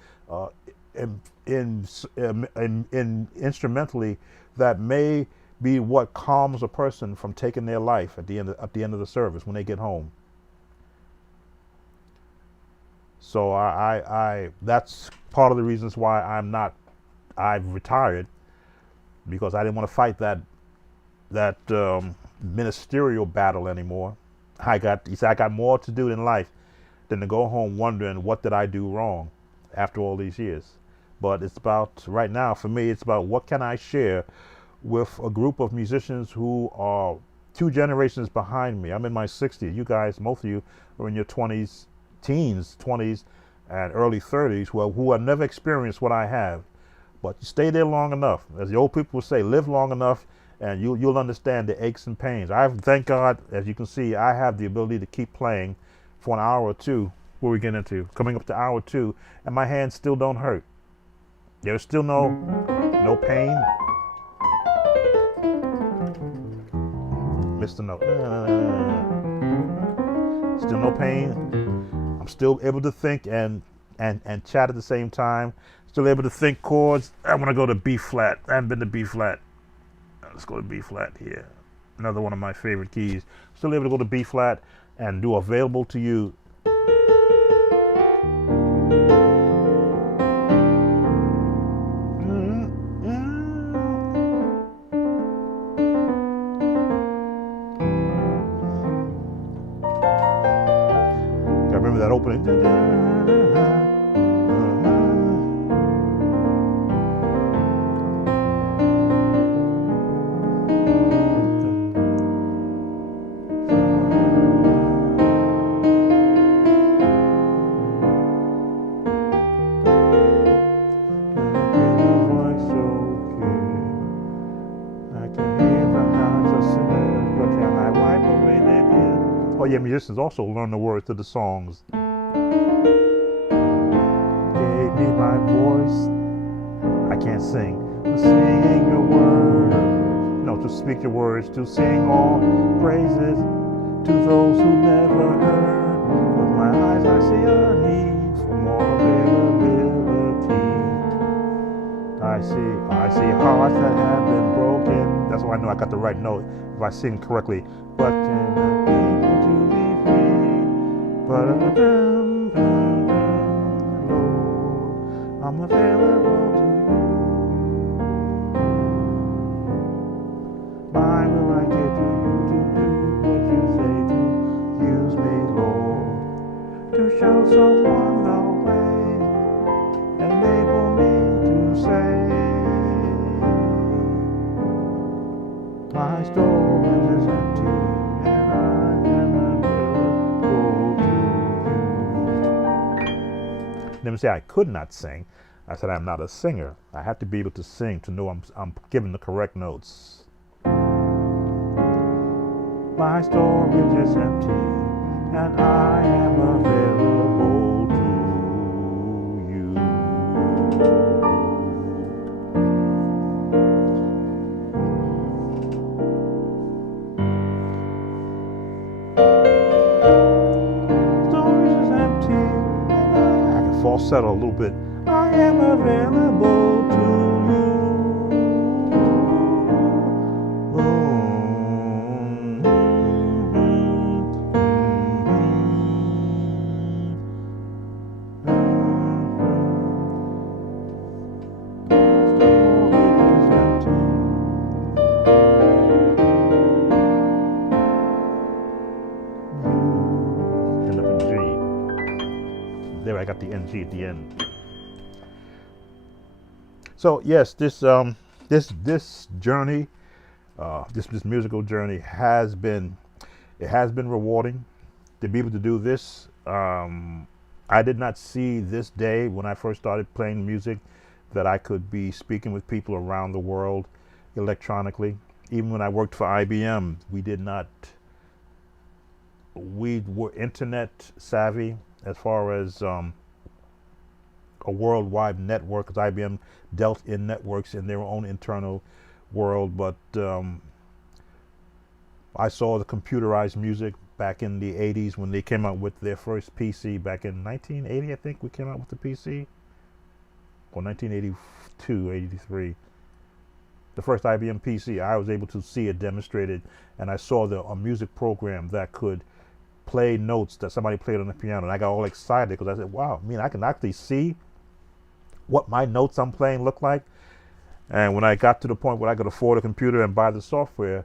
instrumentally that may be what calms a person from taking their life at the end of the service when they get home. So that's part of the reasons why I've retired, because I didn't want to fight that ministerial battle anymore. I got more to do in life than to go home wondering what did I do wrong after all these years. But it's about, right now for me, it's about what can I share with a group of musicians who are 2 generations behind me. I'm in my 60s. You guys, most of you are in your 20s, teens, 20s, and early 30s, who have never experienced what I have. But you stay there long enough. As the old people say, live long enough, and you'll understand the aches and pains. Thank God, as you can see, I have the ability to keep playing for an hour or two. What we get into, coming up to hour 2, and my hands still don't hurt. There's still no pain. missed a note. Still no pain. I'm still able to think and chat at the same time. Still able to think chords. I want to go to B flat. I haven't been to B flat. Let's go to B flat here. Another one of my favorite keys. Still able to go to B flat and do available to you. I remember that opening. Oh yeah, musicians also learn the words to the songs. Gave me my voice. I can't sing. To sing your words. No, to speak your words. To sing all praises to those who never heard. With my eyes I see a need for more availability. I see hearts that have been broken. That's why I know I got the right note if I sing correctly. But can I be to be free? But Lord, I'm available to you. Why will I get to you to do what you say to use me, Lord, to show someone the way, enable me to say, my storage is empty. Never say I could not sing. I said I'm not a singer. I have to be able to sing to know I'm giving the correct notes. My storage is empty, and I am available to you. Storage is empty. Falsetto a little bit. I am available to you. End up in G. There, I got the NG at the end. So yes, this journey, this musical journey has been rewarding to be able to do this. I did not see this day when I first started playing music that I could be speaking with people around the world electronically. Even when I worked for IBM, we were internet savvy as far as a worldwide network, because IBM dealt in networks in their own internal world. But I saw the computerized music back in the 80s when they came out with their first PC back in 1980, I think we came out with the PC, or 1982, 83. The first IBM PC, I was able to see it demonstrated, and I saw a music program that could play notes that somebody played on the piano, and I got all excited because I said, wow, I mean, I can actually see what my notes I'm playing look like. And when I got to the point where I could afford a computer and buy the software,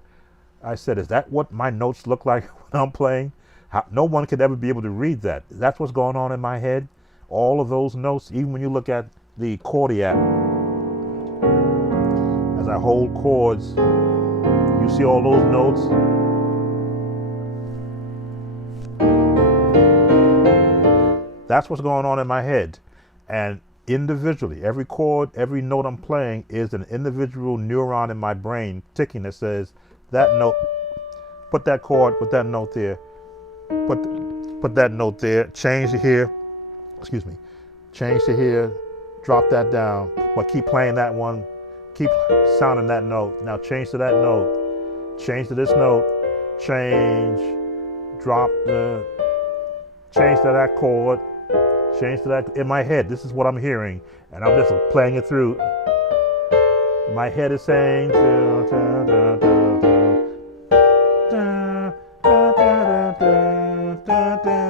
I said, is that what my notes look like when I'm playing? No one could ever be able to read that. That's what's going on in my head. All of those notes, even when you look at the chordiat, as I hold chords, you see all those notes. That's what's going on in my head. And individually, every chord, every note I'm playing is an individual neuron in my brain ticking that says, that note, put that chord, put that note there, put that note there, change to here, change to here, drop that down, but keep playing that one, keep sounding that note. Now change to that note, change to this note, change, drop the, change to that chord, change to that in my head. This is what I'm hearing, and I'm just playing it through. My head is saying, da, da, da, da, da, da, da, da, da, da, da,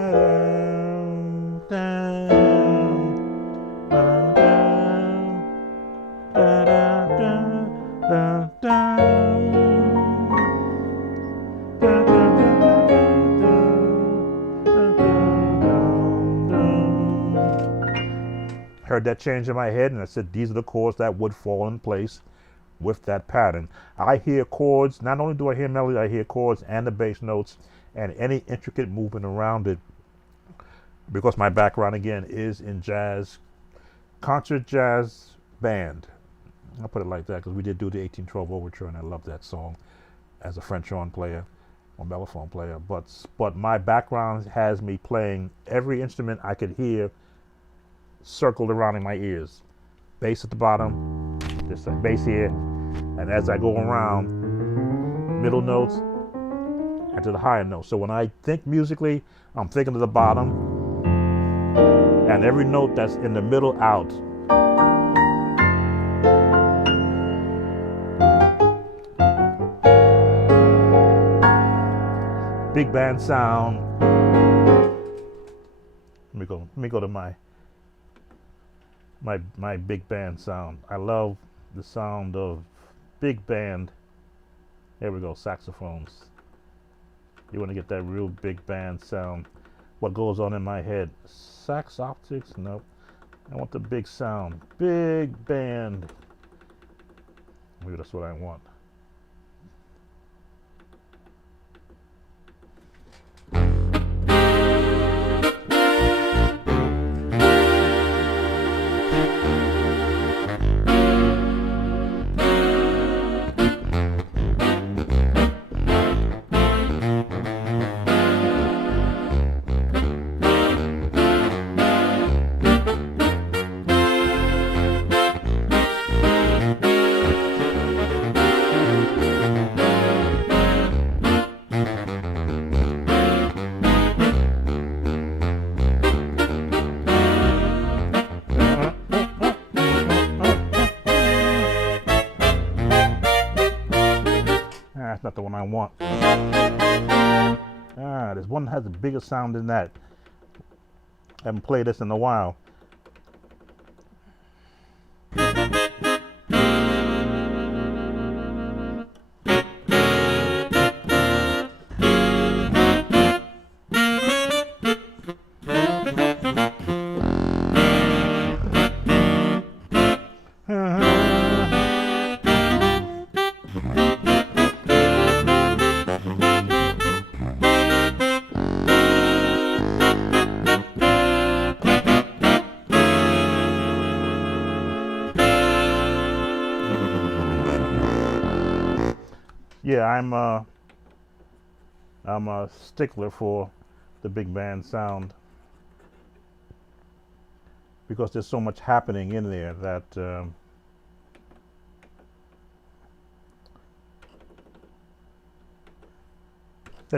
heard that change in my head, and I said these are the chords that would fall in place with that pattern. I hear chords, not only do I hear melody, I hear chords and the bass notes and any intricate movement around it, because my background again is in jazz, concert jazz band. I'll put it like that because we did do the 1812 overture, and I love that song as a French horn player or mellophone player. But my background has me playing every instrument I could hear circled around in my ears. Bass at the bottom, just a bass here, and as I go around, middle notes and to the higher notes. So when I think musically, I'm thinking to the bottom, and every note that's in the middle out. Big band sound. Let me go to my big band sound. I love the sound of big band. There we go, saxophones. You want to get that real big band sound. What goes on in my head? Sax optics? Nope. I want the big sound. Big band. Maybe that's what I want. That's not the one I want. There's one that has a bigger sound than that. I haven't played this in a while. Yeah, I'm a stickler for the big band sound because there's so much happening in there that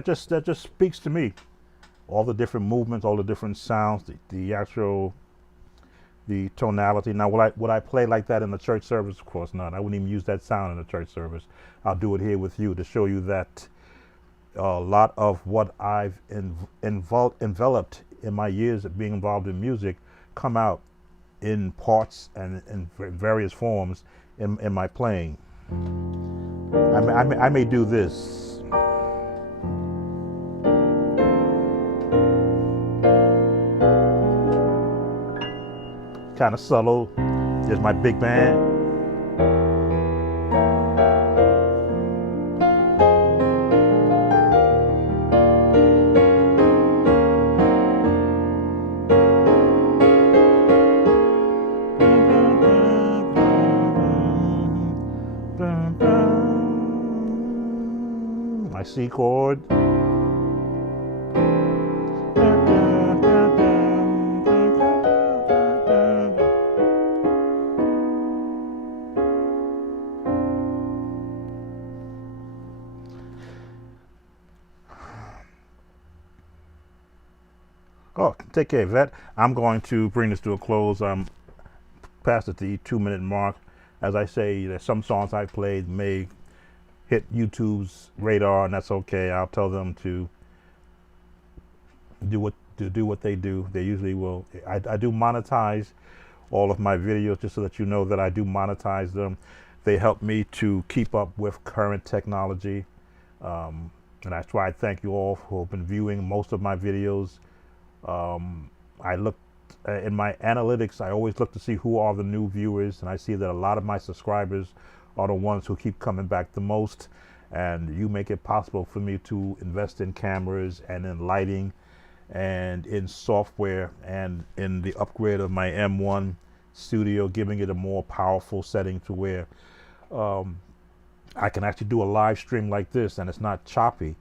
just speaks to me. All the different movements, all the different sounds, the actual, the tonality. Now, would I play like that in the church service? Of course not. I wouldn't even use that sound in the church service. I'll do it here with you to show you that a lot of what I've enveloped in my years of being involved in music come out in parts and in various forms in my playing. I may do this. Kind of subtle. There's my big band. My C chord. take care, Vet. I'm going to bring this to a close. I'm past at the 2-minute mark. As I say, there's some songs I played may hit YouTube's radar, and that's okay. I'll tell them to do what they do. They usually will. I do monetize all of my videos, just so that you know that I do monetize them. They help me to keep up with current technology. And that's why I thank you all who have been viewing most of my videos. I look in my analytics, I always look to see who are the new viewers, and I see that a lot of my subscribers are the ones who keep coming back the most, and you make it possible for me to invest in cameras and in lighting and in software and in the upgrade of my M1 studio, giving it a more powerful setting to where I can actually do a live stream like this and it's not choppy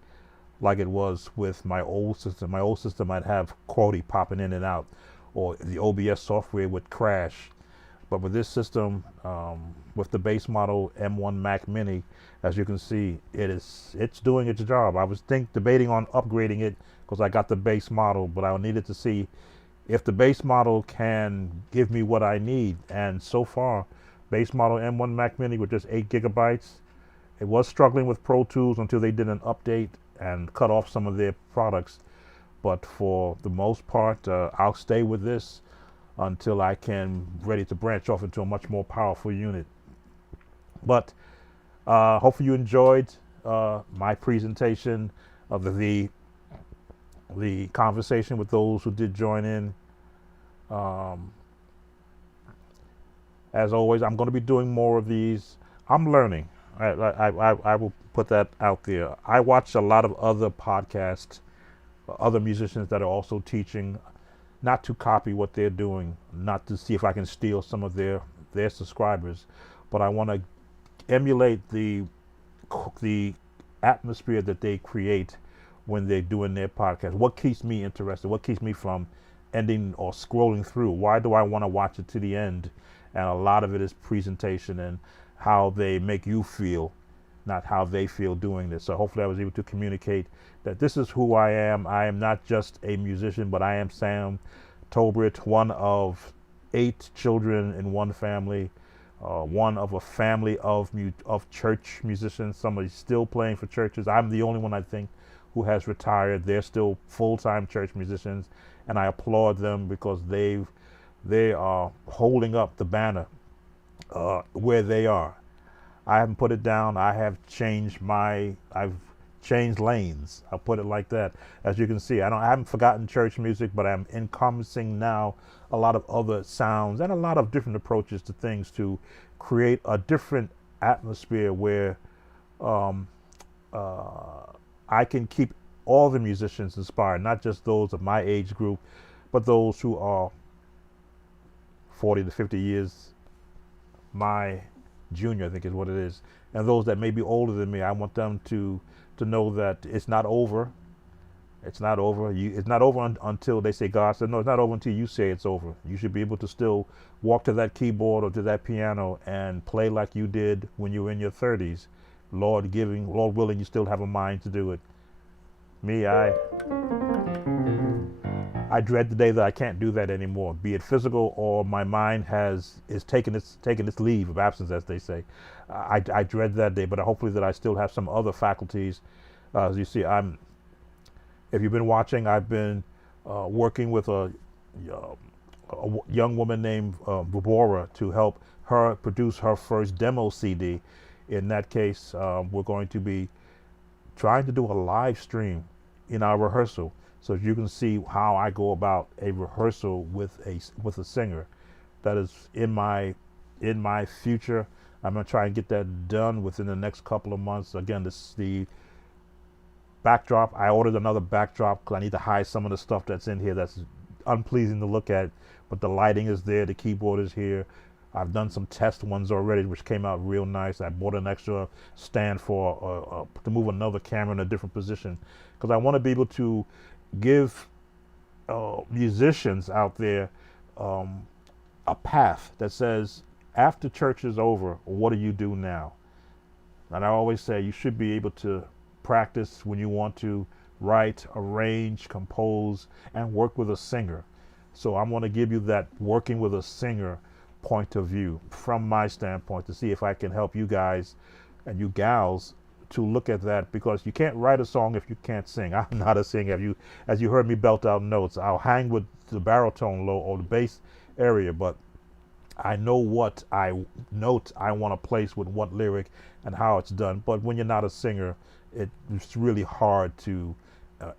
like it was with my old system. My old system, I'd have quality popping in and out, or the OBS software would crash. But with this system, with the base model M1 Mac Mini, as you can see, it's doing its job. I was debating on upgrading it because I got the base model, but I needed to see if the base model can give me what I need. And so far, base model M1 Mac Mini with just 8 gigabytes. It was struggling with Pro Tools until they did an update and cut off some of their products. But for the most part, I'll stay with this until I can ready to branch off into a much more powerful unit. But hopefully you enjoyed my presentation of the conversation with those who did join in. As always, I'm going to be doing more of these. I'm learning. I will put that out there. I watch a lot of other podcasts, other musicians that are also teaching, not to copy what they're doing, not to see if I can steal some of their subscribers, but I want to emulate the atmosphere that they create when they're doing their podcast. What keeps me interested? What keeps me from ending or scrolling through? Why do I want to watch it to the end? And a lot of it is presentation and how they make you feel, not how they feel doing this. So hopefully I was able to communicate that this is who I am. I am not just a musician, but I am Sam Tolbert, one of 8 children in one family, one of a family of church musicians. Somebody still playing for churches. I'm the only one, I think, who has retired. They're still full-time church musicians, and I applaud them because they are holding up the banner where they are. I haven't put it down. I've changed lanes. I'll put it like that. As you can see, I haven't forgotten church music, but I'm encompassing now a lot of other sounds and a lot of different approaches to things to create a different atmosphere where I can keep all the musicians inspired, not just those of my age group, but those who are 40 to 50 years my junior, I think is what it is, and those that may be older than me. I want them to know that it's not over. It's not over. It's not over until they say, God said, no, it's not over until you say it's over. You should be able to still walk to that keyboard or to that piano and play like you did when you were in your 30s. Lord willing, you still have a mind to do it. Me, I dread the day that I can't do that anymore, be it physical or my mind is taking its leave of absence, as they say. I dread that day, but hopefully that I still have some other faculties. As you see, if you've been watching, I've been working with a young woman named Barbara to help her produce her first demo CD. In that case, we're going to be trying to do a live stream in our rehearsal, so you can see how I go about a rehearsal with a singer. That is in my future. I'm gonna try and get that done within the next couple of months. Again, the backdrop. I ordered another backdrop because I need to hide some of the stuff that's in here that's unpleasing to look at. But the lighting is there. The keyboard is here. I've done some test ones already, which came out real nice. I bought an extra stand for to move another camera in a different position because I want to be able to give musicians out there a path that says, after church is over, what do you do now? And I always say you should be able to practice when you want to, write, arrange, compose, and work with a singer. So I'm going to give you that working with a singer point of view from my standpoint to see if I can help you guys and you gals to look at that, because you can't write a song if you can't sing. I'm not a singer. As you heard me belt out notes, I'll hang with the baritone low or the bass area, but I know what note I want to place with what lyric and how it's done. But when you're not a singer, it's really hard to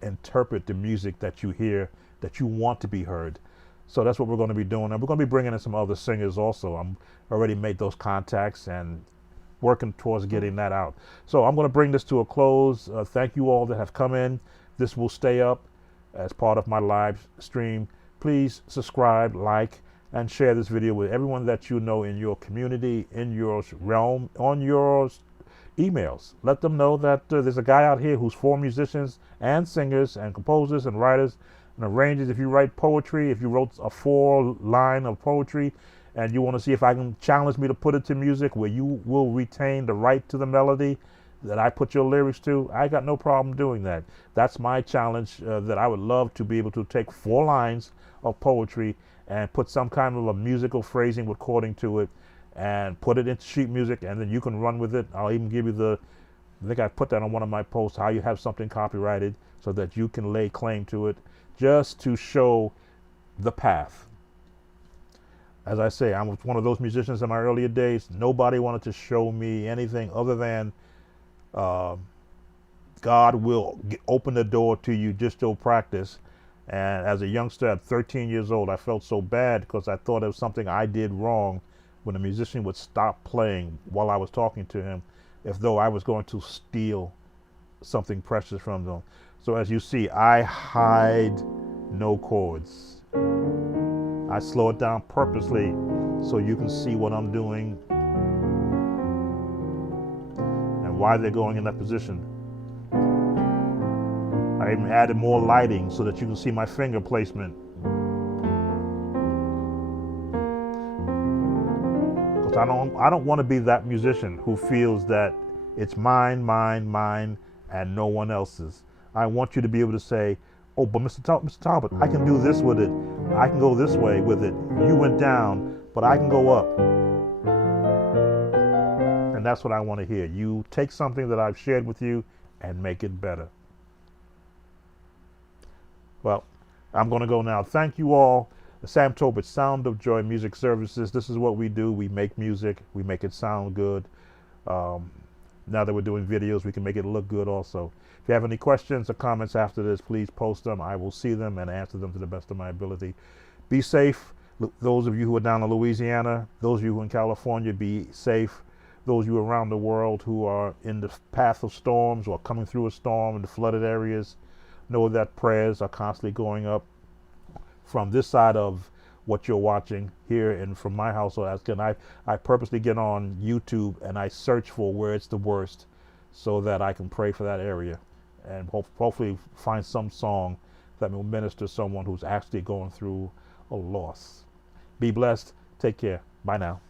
interpret the music that you hear, that you want to be heard. So that's what we're going to be doing. And we're going to be bringing in some other singers also. I'm already made those contacts and working towards getting that out. So I'm going to bring this to a close. Thank you all that have come in. This will stay up as part of my live stream. Please subscribe, like, and share this video with everyone that you know in your community, in your realm, on your emails. Let them know that there's a guy out here who's for musicians and singers and composers and writers and arrangers. If you write poetry, if you wrote a 4-line of poetry and you want to see if I can challenge me to put it to music where you will retain the right to the melody that I put your lyrics to, I got no problem doing that. That's my challenge, that I would love to be able to take 4 lines of poetry and put some kind of a musical phrasing recording to it and put it into sheet music, and then you can run with it. I'll even give you I think I put that on one of my posts, how you have something copyrighted so that you can lay claim to it, just to show the path. As I say, I'm one of those musicians in my earlier days. Nobody wanted to show me anything other than God will open the door to you, just to practice. And as a youngster at 13 years old, I felt so bad because I thought it was something I did wrong when a musician would stop playing while I was talking to him, as though I was going to steal something precious from them. So as you see, I hide no chords. I slow it down purposely so you can see what I'm doing and why they're going in that position. I even added more lighting so that you can see my finger placement. Because I don't want to be that musician who feels that it's mine, mine, mine, and no one else's. I want you to be able to say, oh, but Mr. Talbot, I can do this with it. I can go this way with it. You went down, but I can go up. And that's what I want to hear. You take something that I've shared with you and make it better. Well, I'm going to go now. Thank you all. Sam Talbot, Sound of Joy Music Services. This is what we do. We make music. We make it sound good. Now that we're doing videos, we can make it look good also. If you have any questions or comments after this, please post them. I will see them and answer them to the best of my ability. Be safe. Those of you who are down in Louisiana, those of you who are in California, be safe. Those of you around the world who are in the path of storms or coming through a storm in the flooded areas, know that prayers are constantly going up from this side of what you're watching here and from my household. I purposely get on YouTube and I search for where it's the worst so that I can pray for that area and hopefully find some song that will minister to someone who's actually going through a loss. Be blessed. Take care. Bye now.